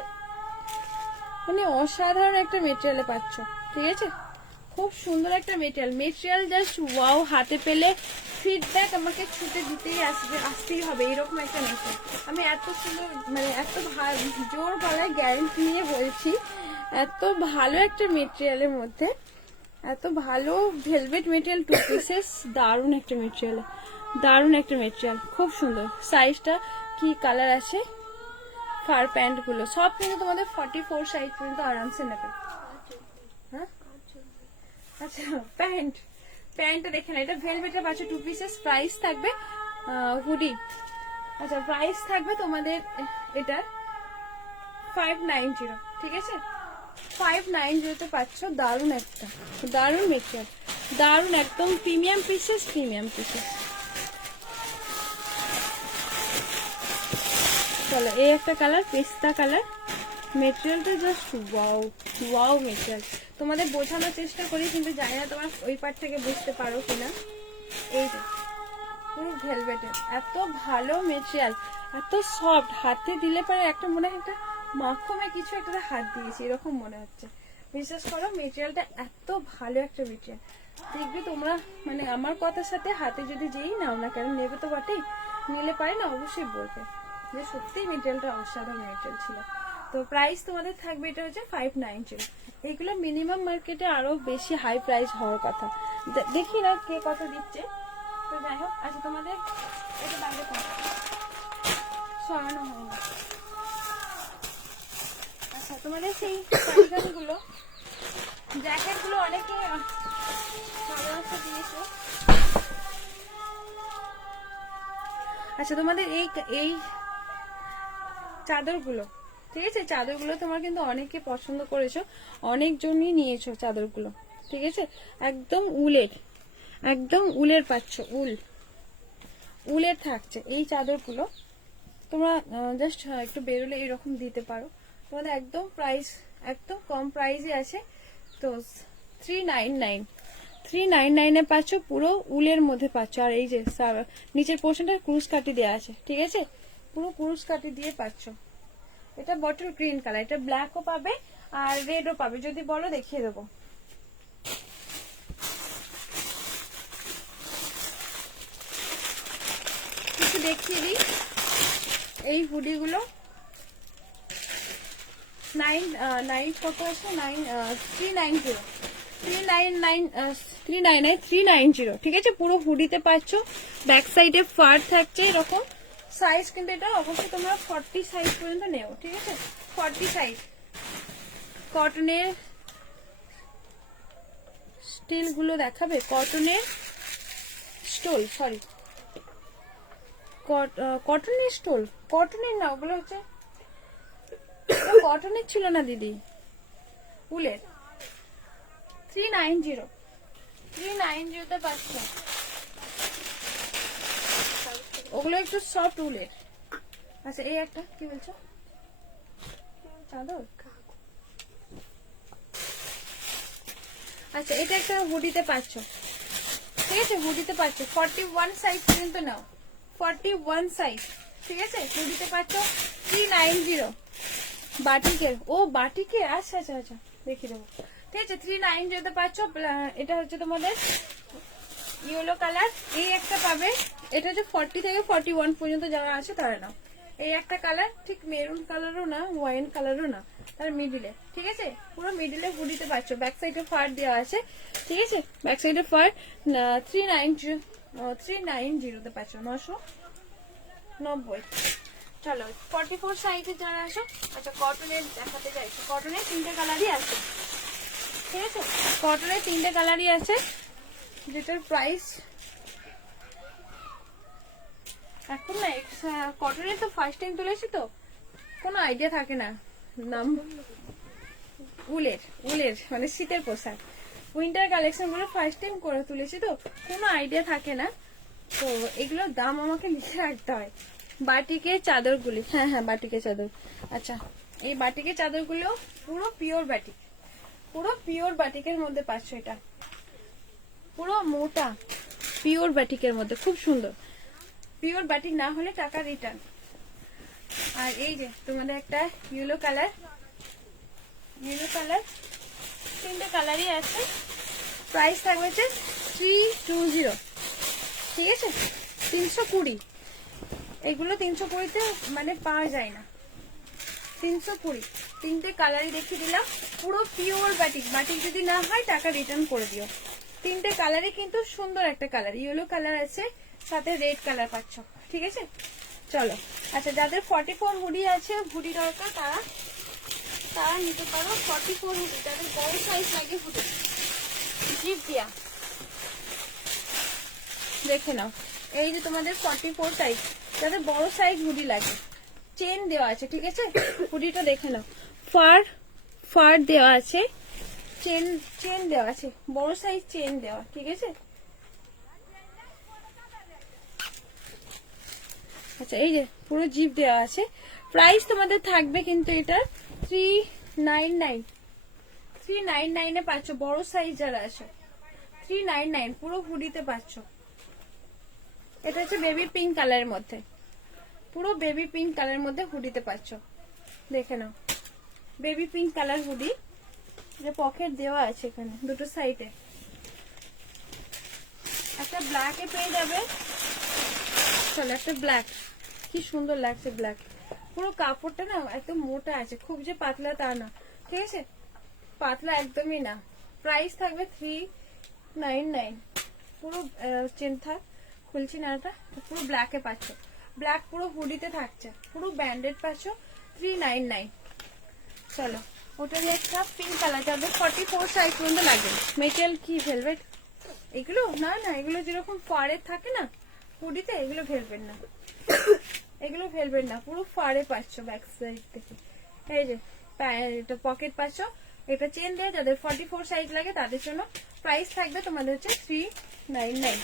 মানে অসাধারণ একটা মেটেরিয়ালে পাচ্ছ, ঠিক আছে, খুব সুন্দর একটা মেটেরিয়াল জাস্ট ওয়াও। হাতে পেলে ফিডব্যাক আমাকে ছুটে আসতেই হবে, এরকম একটা মেটেরিয়াল। আমি এত সুন্দর, মানে এত জোর গলায় গ্যারেন্টি নিয়ে বলছি, এত ভালো একটা মেটেরিয়ালের মধ্যে, এত ভালো ভেলভেট মেটেরিয়াল, টু পিসেস, দারুণ একটা মেটেরিয়াল, খুব সুন্দর। সাইজটা কি কালার আছে, ফার প্যান্ট গুলো সব কিন্তু তোমাদের 44 সাইজ পর্যন্ত আরামসে নেবে। হ্যাঁ আচ্ছা, প্যান্টটা দেখে না, এটা ভেলভেটের পাচ্ছে, টু পিসেস। প্রাইস থাকবে হুডি, আচ্ছা প্রাইস থাকবে তোমাদের এটা 590, ঠিক আছে, 590 তে পাচ্ছ। দারুণ মেটেরিয়াল, দারুণ একদম প্রিমিয়াম পিসেস। চলো, এই একটা কালার, পেস্তা কালার, মেটেরিয়ালটা জাস্ট ওয়াও মেটেরিয়াল। তোমাদের বোঝানোর চেষ্টা করি, কিন্তু জানি না তোমার ওই পার্ট থেকে বুঝতে পারো কিনা। এই যে ভেলভেটের এত ভালো মেটেরিয়াল, এত সফট, হাতে দিলে পরে একটা মনে হয় একটা মাখমে কিছু একটা হাত দিয়েছি এরকম মনে হচ্ছে। বিশ্বাস করো, মেটেরিয়ালটা এত ভালো একটা মেটেরিয়াল। দেখবে তোমরা, মানে আমার কথার সাথে হাতে যদি যেই নাও না কেন, নেবে তো বটেই, নিলে পারে না অবশ্যই বলবে যে সত্যি মেটেরিয়ালটা অসাধারণ মেটেরিয়াল ছিল। তো প্রাইস তোমাদের থাকবে এটা হচ্ছে 590। এইগুলো মিনিমাম মার্কেটে আরো বেশি হাই প্রাইস হওয়ার কথা, দেখি না কে কত দিচ্ছে। তো যাই হোক, আচ্ছা তোমাদের এটা বাইরে সরানো হয় না। আচ্ছা, তোমাদের সেই গুলো, জ্যাকেট গুলো অনেকে ভালোবাসা দিয়েছে। আচ্ছা, তোমাদের এই চাদরগুলো, ঠিক আছে, চাদরগুলো তোমার কিন্তু অনেকে পছন্দ করেছো, অনেকজনই নিয়েছো চাদরগুলো, ঠিক আছে, একদম উলের পাচ্ছ, উলের থাকছে এই চাদরগুলো। তোমরা জাস্ট একটু বেরোলে এরকম দিতে পারো। তোমাদের একদম প্রাইস, একদম কম প্রাইসে আছে। তো 399 এ পাচ্ছ, পুরো উলের মধ্যে পাচ্ছ। আর এই যে নিচের পোর্শনটা ক্রুশ কাটি দেওয়া আছে, ঠিক আছে, পুরো ক্রুশ কাটি দিয়ে পাচ্ছ। এটা বটল গ্রিন কালার, এটা ব্ল্যাকও পাবে আর রেডও পাবে, যদি বলো দেখিয়ে দেবো। কিছু দেখিয়ে দিই, এই হুডিগুলো 390, ঠিক আছে, পুরো হুডিতে পাচ্ছ। ব্যাক সাইডে ফার থাকছে এরকম। সাইজ কিন্তু এটা অবশ্যই তোমরা 40 সাইজ পর্যন্ত নেও, ঠিক আছে, 40 সাইজ। কটনের স্টিল গুলো দেখাবে, কটনের স্টোল, সরি কটনের স্টোল, কটনের না, ওগুলো হচ্ছে কটনের ছিল না দিদি, উলের। 390 তে পাচ্ছ। ওগুলো একটু সফট উলের। আচ্ছা এই একটা কি বলছো চাদর? আচ্ছা এটা একটা হুডিতে পাচ্ছ, ঠিক আছে, হুডিতে পাচ্ছ 41 সাইজ পর্যন্ত নাও, 41 সাইজ, ঠিক আছে, হুডিতে পাচ্ছ 390 বাটিকের। ও বাটিকের, আচ্ছা আচ্ছা আচ্ছা দেখিয়ে দেবো, ঠিক আছে 390 তে পাচ্ছ। এটা হচ্ছে তোমাদের ইয়েলো কালার, এই একটা পাবে, এটা হচ্ছে 40 থেকে 41 পর্যন্ত যারা আছে তারা নাও। এই একটা কালার, ঠিক মেরুন কালারও না ওয়াইন কালারও না, তার মিডিলে, ঠিক আছে, পুরো মিডিলে হুডিতে পাচ্ছ। ব্যাক সাইডে ফার দেওয়া আছে, ঠিক আছে, ব্যাক সাইডে ফার 390 তে পাচ্ছ, 990। চলো 44 সাইজে যারা আসো, আচ্ছা কটনের দেখাতে চাইছো, কটনের 3টে কালারই আছে, ঠিক আছে, কটনের 3টে কালারই আছে, যেটার প্রাইস এখন না কটনের তো ফার্স্ট টাইম তুলেছি তো কোনো আইডিয়া থাকে না নাম। উলের উলের মানে শীতের পোশাক, উইন্টার কালেকশন গুলো ফার্স্ট টাইম করে তুলেছি তো কোনো আইডিয়া থাকে না, তো এগুলোর দাম আমাকে লিখে রাখতে হয়। বাটিকের চাদরগুলি, হ্যাঁ হ্যাঁ বাটিকের চাদর। আচ্ছা এই বাটিকের চাদরগুলো পুরো পিওর বাটিক, পুরো পিওর বাটিকের মধ্যে পাচ্ছ, এটা পুরো মোটা পিওর বাটিকের মধ্যে, খুব সুন্দর। পিওর বাটিক না হলে টাকা রিটার্ন। আর এই যে তোমাদের একটা ইয়েলো কালার, ইয়েলো কালার 3টে কালারই আছে, প্রাইস থাকবে হচ্ছে 320, ঠিক আছে, 320। এগুলো 320-তে মানে পাওয়া যায় না, 320। 3টে কালারই দেখিয়ে দিলাম, পুরো পিওর বাটিক, বাটিক যদি না হয় টাকা রিটার্ন করে দিও। 3টে কালারই কিন্তু সুন্দর একটা কালার, ইয়েলো কালার আছে, সাথে রেড কালার পাচ্ছ, ঠিক আছে। চলো আচ্ছা যাদের 44 হুডি আছে, হুডি দরকার তারা তারা নিতে পারো 44 হুডি, যাদের বড় সাইজ লাগে হুডি জিপ দিয়া দেখে নাও। এই যে তোমাদের 44 সাইজ, যাদের বড় সাইজ হুডি লাগে, চেন দেওয়া আছে, ঠিক আছে, হুডিটা দেখে নাও, ফার ফার দেওয়া আছে, চেন চেন দেওয়া আছে, বড় সাইজ চেন দেওয়া, ঠিক আছে। আচ্ছা এই যে পুরো জিপ দেওয়া আছে, প্রাইস তোমাদের থাকবে কিন্তু এটা 399, 399 এ পাচ্ছ, বড় সাইজ যারা আছে 399 পুরো হুডিতে পাচ্ছ। এটা হচ্ছে বেবি পিঙ্ক কালারের মধ্যে, পুরো বেবি পিঙ্ক কালারের মধ্যে হুডিতে পাচ্ছ, দেখে নাও, বেবি পিঙ্ক কালার হুডি, যে পকেট দেওয়া আছে এখানে দুটো সাইডে। একটা ব্ল্যাক এ পেয়ে যাবে, চলো একটা ব্ল্যাক, কি সুন্দর লাগছে ব্ল্যাক, পুরো কাপড়টা না একদম মোটা আছে, খুব যে পাতলা তা না, ঠিক আছে, পাতলা একদমই না। প্রাইস থাকবে 399, পুরো চেন থাক, খুলছি না, এটা পুরো ব্ল্যাকে পাচ্ছ, ব্ল্যাক পুরো হুডিতে থাকছে, পুরো ব্যান্ডেড পাচ্ছ 399। চলো ওটারই একটা পিঙ্ক কালার, যাদের 44 সাইজ পর্যন্ত লাগে, মেটেরিয়াল কি ভেলভেট, এগুলো না না এগুলো যেরকম ফারের থাকে না হুডিতে, এগুলো ভেলভেট না, এগুলো ভেলভেট না, পুরো ফারে পাচ্ছ ব্যাক সাইড থেকে। এই যে এটা পকেট পাচ্ছ, এটা চেন দেয়, যাদের 44 সাইজ লাগে তাদের জন্য। প্রাইস থাকবে তোমাদের হচ্ছে 399।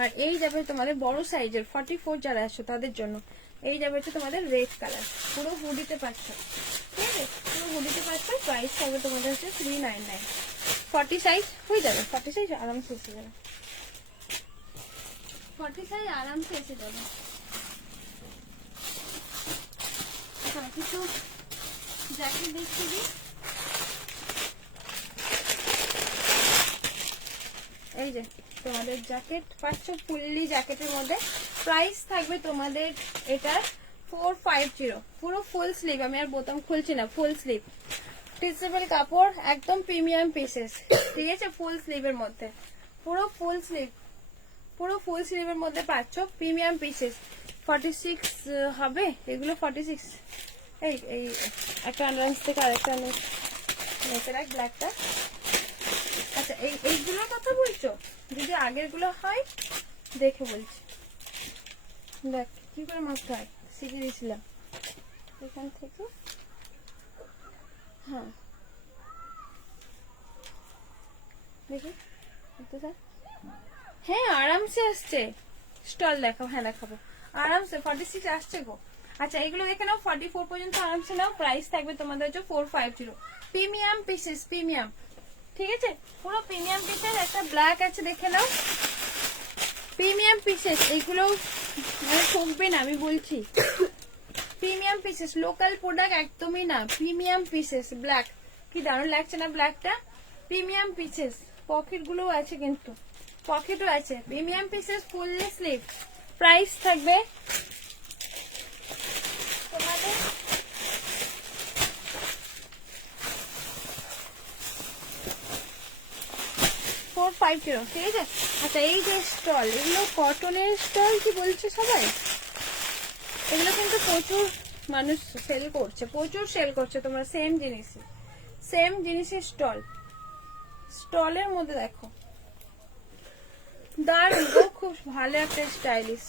আর এই যাবে তোমাদের বড় সাইজের 44 যারা আসো তাদের জন্য, এই যাবে হচ্ছে তোমাদের রেড কালার, পুরো হুডিতে পাচ্ছ, ঠিক আছে, পুরো হুডিতে পাচ্ছ। প্রাইস থাকবে তোমাদের হচ্ছে 399। 40 সাইজ হয়ে যাবে, 40 সাইজ আরামসে এসে যাবে, 40 সাইজ আরামসে এসে যাবে। কিছু জ্যাকেট দেখতে দিই, এই যে তোমাদের জ্যাকেট পাচ্ছ, ফুললি জ্যাকেটের মধ্যে। প্রাইস থাকবে তোমাদের এটার 450, পুরো ফুল স্লিভ, আমি আর বোতাম খুলছি না, ফুল স্লিভ, স্ট্রেচেবল কাপড়, একদম প্রিমিয়াম পিসেস, ঠিক আছে, ফুল স্লিভের মধ্যে, পুরো ফুল স্লিভ, পুরো ফুল স্লিভের মধ্যে পাচ্ছ, প্রিমিয়াম পিসেস। 46 হবে এগুলো, 46। এই এই একটা আনলাইন্স থেকে আরেকটা নেক ব্ল্যাকটা। আচ্ছা এইগুলোর কথা বলছো, যদি আগের গুলো হয় দেখে বলছি, দেখ কি করে মাপতে হয় শিখে দিয়েছিলাম এখান থেকে, হ্যাঁ দেখি হ্যাঁ আরামসে আসছে। স্টল দেখাও, হ্যাঁ দেখাবো আরামসে 46 আসছে গো। আচ্ছা এগুলো দেখে নাও 44 পর্যন্ত আরামসে নাও। প্রাইস থাকবে তোমাদের হচ্ছে 450। প্রিমিয়াম পিসেস, প্রিমিয়াম, ঠিক আছে পুরো প্রিমিয়াম পিসের। একটা ব্ল্যাক আছে দেখে নাও, প্রিমিয়াম পিসেস। এইগুলো মানে ঠকবে না আমি বলছি, প্রিমিয়াম পিসেস, লোকাল প্রোডাক্ট একদমই না, প্রিমিয়াম পিসেস। ব্ল্যাক কি দারুণ লাগছে না ব্ল্যাকটা, প্রিমিয়াম পিসেস। পকেট গুলো আছে কিন্তু, পকেটও আছে, premium pieces, fully sleeve. Price থাকবে তোমাদের 450, ঠিক আছে। আচ্ছা এই যে স্টল, এগুলো কটনের স্টল কি বলছে সবাই, এগুলো কিন্তু প্রচুর মানুষ সেল করছে, প্রচুর সেল করছে। তোমরা সেম জিনিসই, সেম জিনিসের স্টল, স্টলের মধ্যে দেখো দারুণ গো, খুব ভালো একটা স্টাইলিশ।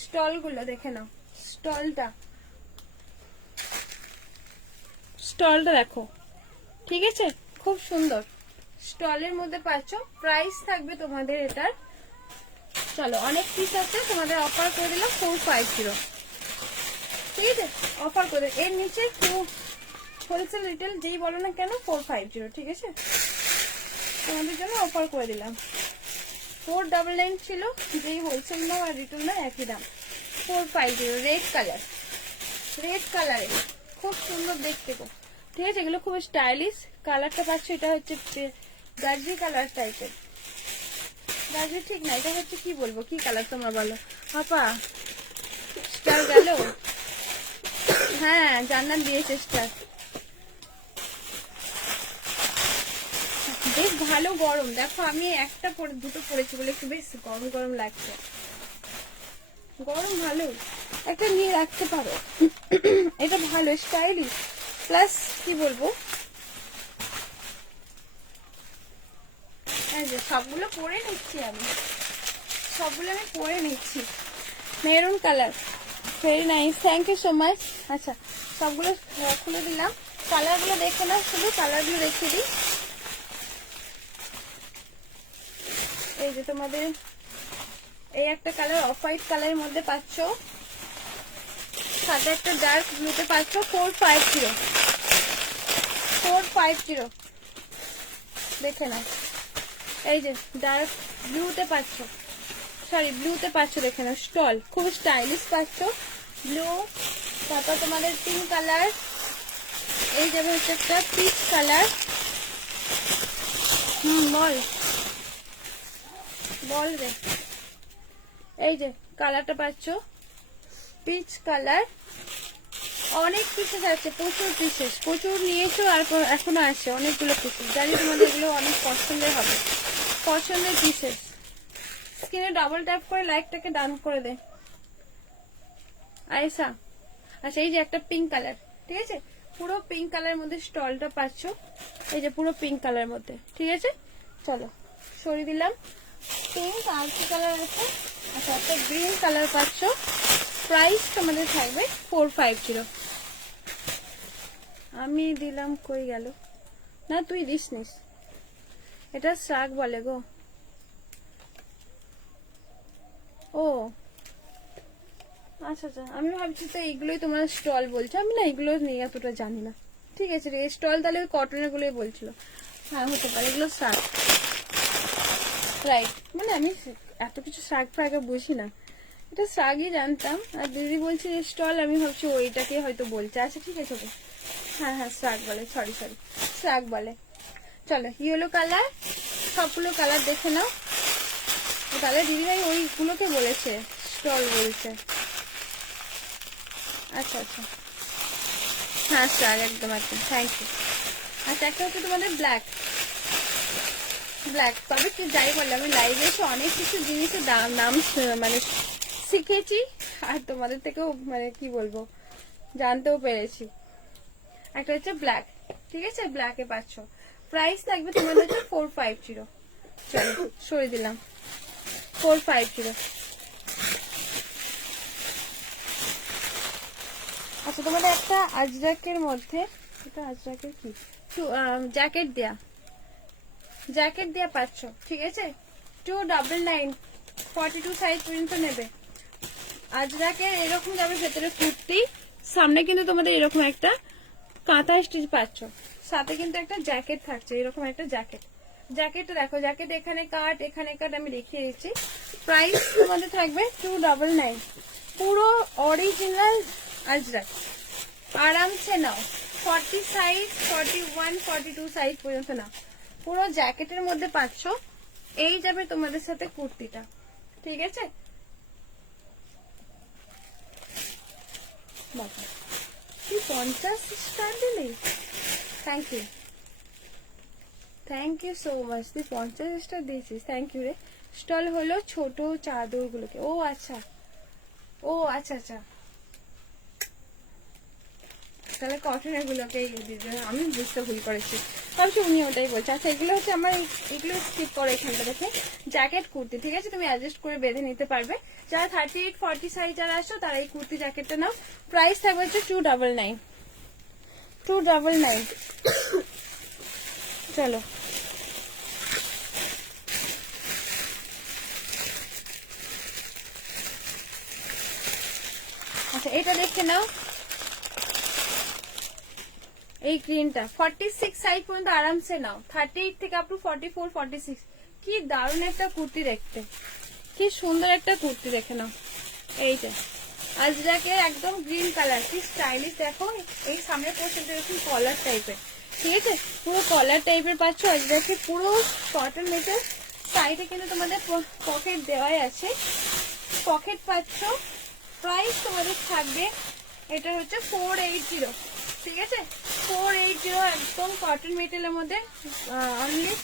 স্টল গুলো দেখে নাও, স্টলটা, স্টলটা দেখো, ঠিক আছে খুব সুন্দর। স্টলের মধ্যে পাচ্ছ। প্রাইস থাকবে তোমাদের এটার, চলো অনেক পিস আছে, তোমাদের অফার করে দিলাম 450, ঠিক আছে অফার করে। এর নিচে হোলসেল রিটেল যেই বলো না কেন 450, ঠিক আছে তোমাদের জন্য অফার করে দিলাম। 499 ছিল, যেই হোলসেল নাও আর রিটেল নাও একই দাম, 450। রেড কালার, রেড কালারে খুব সুন্দর দেখতে গো, ঠিক আছে এগুলো খুব স্টাইলিশ। কালারটা পাচ্ছ, এটা হচ্ছে গাজরি কালার টাইপের, গাজরি ঠিক না, এটা হচ্ছে কি বলবো, কি কালার তোমরা বলো আপা। স্টার গেল, হ্যাঁ জান্নাত দিয়েছে স্টার। বেশ ভালো গরম, দেখো আমি একটা পরে দুটো পরেছি বলে একটু বেশ গরম গরম লাগছে, গরম ভালো, একটা নিয়ে রাখতে পারো। এটা ভালো স্টাইলিশ, প্লাস কি বলবো, এই যে সবগুলো পরে নিচ্ছি আমি, সবগুলো আমি পরে নিচ্ছি। Maroon colour, very nice, thank you so much. আচ্ছা সবগুলো খুলে দিলাম, কালারগুলো দেখে না, শুধু কালারগুলো দেখিয়ে দিই। এই যে তোমাদের এই একটা কালার অফ হোয়াইট কালারের মধ্যে পাচ্ছ, সাথে একটা ডার্ক ব্লুতে পাচ্ছ 450, 450 দেখে না। এই যে ডার্ক ব্লুতে পাচ্ছ, সরি ব্লুতে পাচ্ছ দেখে না, স্টল খুব স্টাইলিশ পাচ্ছ ব্লু। তারপর তোমাদের পিঙ্ক কালার, এই যাবে হচ্ছে একটা পিচ কালার, বল বল রে, এই যে কালারটা পাচ্ছ পিচ কালার। অনেক পিসেস আছে, প্রচুর পিসেস, প্রচুর নিয়েছো আর এখনো আছে অনেকগুলো পিসেস। জানি তোমাদের এগুলো অনেক পছন্দের হবে, পছন্দের পিসেস। স্ক্রিনে ডাবল ট্যাপ করে লাইকটাকে ডান করে দে আয়েশা। আচ্ছা এই যে একটা পিঙ্ক কালার, ঠিক আছে পুরো পিঙ্ক কালারের মধ্যে স্টলটা পাচ্ছ, এই যে পুরো পিঙ্ক কালারের মধ্যে, ঠিক আছে চলো সরিয়ে দিলাম। পিঙ্ক আর কি কালার আছে, আচ্ছা একটা গ্রিন কালার পাচ্ছ। প্রাইস তোমাদের থাকবে 450। আমি দিলাম, কই গেল, না তুই দিস নিস, এটা শাক বলে গো। ও আচ্ছা আচ্ছা, আমি ভাবছি তো এইগুলোই তোমার স্টল বলছো, আমি না এগুলো নিয়ে এতটা জানি না, ঠিক আছে রে স্টল তাহলে ওই কটনের গুলোই বলছিল। হ্যাঁ হতে পারে এগুলো শাক, রাইট, মানে আমি এত কিছু শাক ফাঁকে বুঝি না, এটা শাকই জানতাম। আর দিদি বলছে স্টল, আমি ভাবছি ওইটাকে হয়তো বলছে। আচ্ছা ঠিক আছে, হ্যাঁ হ্যাঁ শাক বলে, সরি সরি শাক বলে। চলো ইয়েলো কালার, সবগুলো কালার দেখে নাও, তাহলে দিদিভাই ওইগুলোকে বলেছে স্টল বলছে। আচ্ছা আচ্ছা হ্যাঁ স্যার একদম একদম, থ্যাংক ইউ। আচ্ছা একটা হচ্ছে তোমাদের ব্ল্যাক, ব্ল্যাক, তবে কি যাই বললে আমি লাইভে এসে অনেক কিছু জিনিসের নাম মানে শিখেছি, আর তোমাদের থেকেও মানে কি বলবো জানতেও পেরেছি। একটা হচ্ছে ব্ল্যাক, ঠিক আছে ব্ল্যাকে পাচ্ছ। প্রাইস থাকবে তোমাদের হচ্ছে 450, চলো সরিয়ে দিলাম 450। আচ্ছা তোমাদের একটা আজরাকের মধ্যে, এটা আজরাকের কি জ্যাকেট দেয়া, জ্যাকেট দেয়া পাচ্ছ, ঠিক আছে 299 42 সাইজ পর্যন্ত নেবে। আজরাকে এরকম যাবে ভেতরে কুর্তি, সামনে কিন্তু তোমাদের এরকম একটা কাঁথা স্টিচ পাচ্ছ, সাথে কিন্তু একটা জ্যাকেট থাকছে, এরকম একটা জ্যাকেট। জ্যাকেটটা দেখো, জ্যাকেট এখানে কাট আমি দেখিয়ে দিচ্ছি। প্রাইস তোমাদের থাকবে 299। পুরো অরিজিনাল আজরাক, আরামসে নাও। 40 সাইজ, 41 42 সাইজ পর্যন্ত নাও। পুরো জ্যাকেটের মধ্যে পাচ্ছ। এই যাবে তোমাদের সাথে কুর্তিটা, ঠিক আছে? বাবা কি 50 স্টার দিলি, thank you, thank you so much. তুই 50 স্টার দিয়েছিস, থ্যাংক ইউ রে। স্টল হলো ছোট চাদর গুলোকে, ও আচ্ছা, ও আচ্ছা আচ্ছা, তাহলে কটনের গুলোকে আমি বুঝতে ভুল করেছি, ভাবছি উনি ওটাই বলছে। আচ্ছা এগুলো হচ্ছে আমার, এগুলো স্কিপ করে এখানটা দেখে জ্যাকেট কুর্তি, ঠিক আছে? তুমি অ্যাডজাস্ট করে বেঁধে নিতে পারবে। যারা 38 40 সাইজ যারা আসো তারা এই কুর্তি জ্যাকেটটা নাও। প্রাইস থাকবে হচ্ছে 299 299। চলো আচ্ছা এটা দেখে নাও, এই গ্রিনটা 46 সাইজ পর্যন্ত আরামসে নাও। 38 থেকে আপ টু 44 46। কি দারুণ একটা কুর্তি দেখতে, কি সুন্দর একটা কুর্তি দেখে নাও। এইটা আজরাকে একদম গ্রিন কালার, কি স্টাইলিশ দেখো। এই সামনের পোর্শনটা এরকম কলার টাইপের, ঠিক আছে? পুরো কলার টাইপের পাচ্ছ আজরাকে, পুরো কটন মেটেরিয়াল। সাইডে কিন্তু তোমাদের পকেট দেওয়াই আছে, পকেট পাচ্ছ। প্রাইস তোমাদের থাকবে, এটা হচ্ছে 480, ঠিক আছে? 480 একদম কটন মেটেরিয়ালের মধ্যে অনলি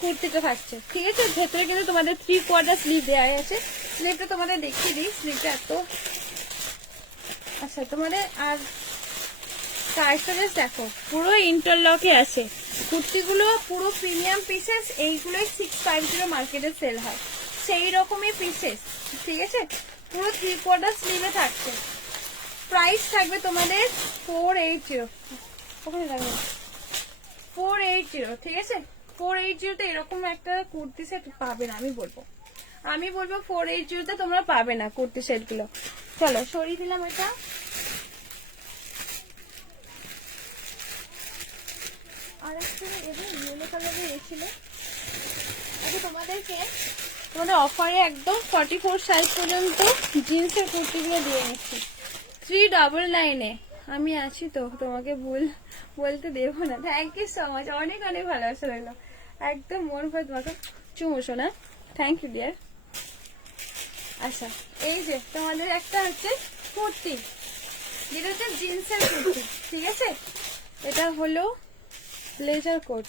কুর্তিটা থাকছে, ঠিক আছে? ভেতরে কিন্তু তোমাদের 3/4 স্লিভ দেওয়া আছে। স্লিভটা তোমাদের দেখিয়ে দিই, স্লিভটা এত আচ্ছা তোমাদের। আর কাজটা জাস্ট দেখো, পুরো ইন্টারলকে আছে। কুর্তিগুলো পুরো প্রিমিয়াম পিসেস, এইগুলোই 650 মার্কেটে সেল হয়, সেই রকমই পিসেস, ঠিক আছে? পুরো 3/4 স্লিভে থাকছে। প্রাইস থাকবে তোমাদের 480, ওখানে থাকবে 480, ঠিক আছে? 480 তে এরকম একটা কুর্তি সেট পাবে না, আমি বলবো 480 তে তোমরা পাবে না কুর্তি সেট গুলো। চলো সরিয়ে দিলাম এটা। আর একটা এবার ইয়েলো কালারের এসেছিল। আচ্ছা তোমাদের অফারে একদম 44 সাইজ পর্যন্ত জিন্সের কুর্তিগুলো দিয়ে নিচ্ছি 399 এ। আমি আছি তো, তোমাকে ভুল বলতে দেবো না। থ্যাংক ইউ সো মাচ, অনেক অনেক ভালোবাসা রইলো, একদম মন ভরে তোমাকে চুমুশো না, থ্যাংক ইউ ডিয়ার। আচ্ছা এই যে তোমাদের একটা হচ্ছে কুর্তি, যেটা হচ্ছে জিন্সের কুর্তি, ঠিক আছে? এটা হলো ব্লেজার কোট,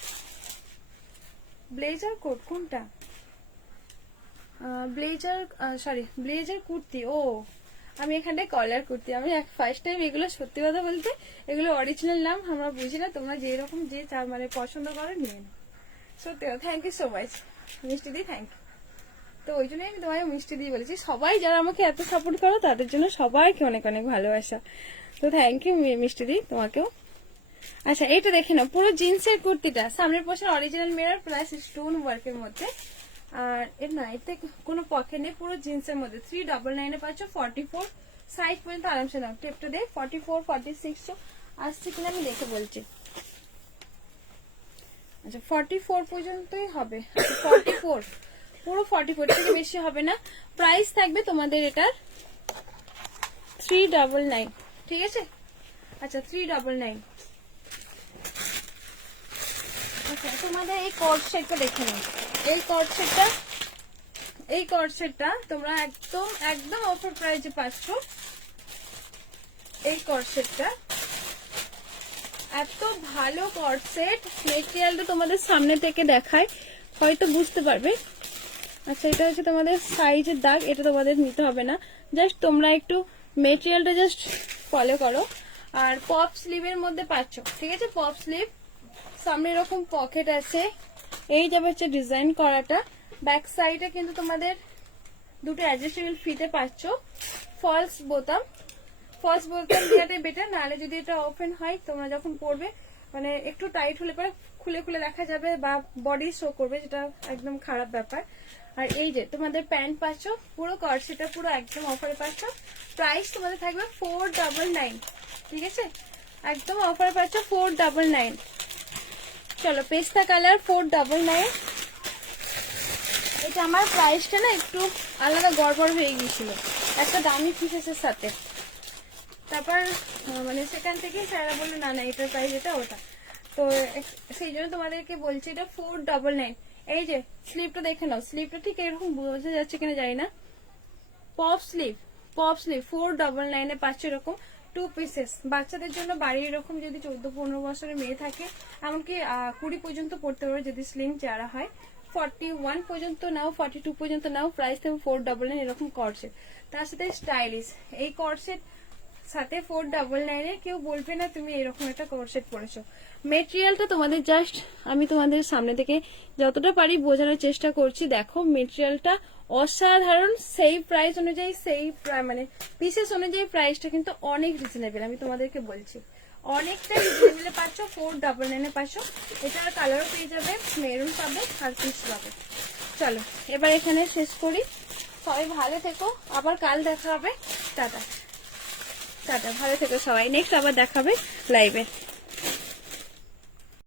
ব্লেজার কোট কোনটা? ব্লেজার কুর্তি। ও আমি এখানটায় কলার কুর্তি, আমি ফার্স্ট টাইম এগুলো, সত্যি কথা বলতে এগুলো অরিজিনাল নাম আমরা বুঝি না, তোমরা যেরকম যে মানে পছন্দ করো নিয়ে নাও। সত্যি কথা, থ্যাংক ইউ সো মাচ মিষ্টি দি, থ্যাংক ইউ। তো ওই জন্যই আমি তোমায় মিষ্টি দিয়ে বলেছি, সবাই যারা আমাকে এত সাপোর্ট করো তাদের জন্য সবাইকে অনেক অনেক ভালোবাসা। তো থ্যাংক ইউ মিষ্টি দি, তোমাকেও। আচ্ছা এটা দেখে নাও, পুরো জিন্সের কুর্তিটা, সামনের portion original mirror plus stone ওয়ার্কের মধ্যে। আর এর না এতে কোনো পকেট নেই, পুরো জিন্সের মধ্যে 399 এ পাচ্ছ। 44 সাইজ পর্যন্ত আরামসে নাও। টেপটা দে 44 46 আসছে কিনা আমি দেখে বলছি। আচ্ছা 44 পর্যন্তই হবে, 44 পুরো 44 থেকে বেশি হবে না। প্রাইস থাকবে তোমাদের এটার 399, ঠিক আছে? আচ্ছা 399। আচ্ছা তোমাদের এই কট সেটটা দেখে নাও, এই কট সেটটা তোমরা একদম একদম অফার প্রাইসে পাচ্ছ। এই কট সেটটা এত ভালো কট সেট, মেটেরিয়ালটা তোমাদের সামনে থেকে দেখায়, হয়তো বুঝতে পারবে। আচ্ছা এটা হচ্ছে তোমাদের সাইজের দাগ, এটা তোমাদের নিতে হবে না, জাস্ট তোমরা একটু মেটেরিয়ালটা জাস্ট ফলো করো। আর পপ স্লিভের মধ্যে পাচ্ছ, ঠিক আছে? পপ স্লিভ, সামনে এরকম পকেট আছে, এই যাবে হচ্ছে ডিজাইন করাটা। ব্যাক সাইডে কিন্তু তোমাদের দুটো অ্যাডজাস্টেবল ফিতে পাচ্ছ। ফলস বোতাম দেওয়াটাই বেটার, নাহলে যদি এটা ওপেন হয় তোমরা যখন পরবে মানে একটু টাইট হলে পরে খুলে খুলে দেখা যাবে বা বডি শো করবে, যেটা একদম খারাপ ব্যাপার। আর এই যে তোমাদের প্যান্ট পাচ্ছ পুরো কর্সেটটা পুরো একদম অফারে পাচ্ছ। প্রাইস তোমাদের থাকবে 499, ঠিক আছে, একদম অফারে পাচ্ছ 499। চলো পেস্তা কালার 499। এটা আমার প্রাইসটা না একটু আলাদা গড়বড় হয়ে গিয়েছিল একটা দামি পিসেসের সাথে, তারপর মানে সেখান থেকে স্যারা বললো না না এটার প্রাইস এটা ওটা, তো সেই জন্য তোমাদেরকে বলছি এটা 499। এই যে স্লিপটা দেখে নাও, স্লিপটা ঠিক এরকম বোঝা যাচ্ছে কিনা জানি না, পপ স্লিভ 499 পাচ্ছ এরকম 2 পিসেস। বাচ্চাদের জন্য বাড়ির এরকম যদি 14-15 বছরের মেয়ে থাকে, এমনকি 20 পর্যন্ত পড়তে পারবে যদি স্লিম চেহারা হয়, 41 পর্যন্ত নাও, 42 পর্যন্ত নাও, প্রাইস থাকবে 499 এরকম কর্সেট। তার সাথে স্টাইলিশ এই কর্সেট সাথে 499 কেউ বলবে না তুমি এরকম একটা কর্সেট পরেছো। মেটেরিয়ালটা তোমাদের জাস্ট আমি তোমাদের সামনে থেকে যতটা পারি বোঝানোর চেষ্টা করছি। দেখো মেটেরিয়ালটা অসাধারণ, সেই প্রাইস অনুযায়ী মানে পিসেস অনুযায়ী প্রাইসটা কিন্তু অনেক রিজনেবল, আমি তোমাদেরকে বলছি অনেকটা রিজনেবলে পাচ্ছ। 499 পাচ্ছ। এটার কালারও পেয়ে যাবে, মেরুন পাবে আর পিস পাবে। চলো এবার এখানে শেষ করি, সবাই ভালো থেকো, আবার কাল দেখা হবে। টাটা টাটা, ভালো থেকো সবাই, নেক্সট আবার দেখাবে লাইভে।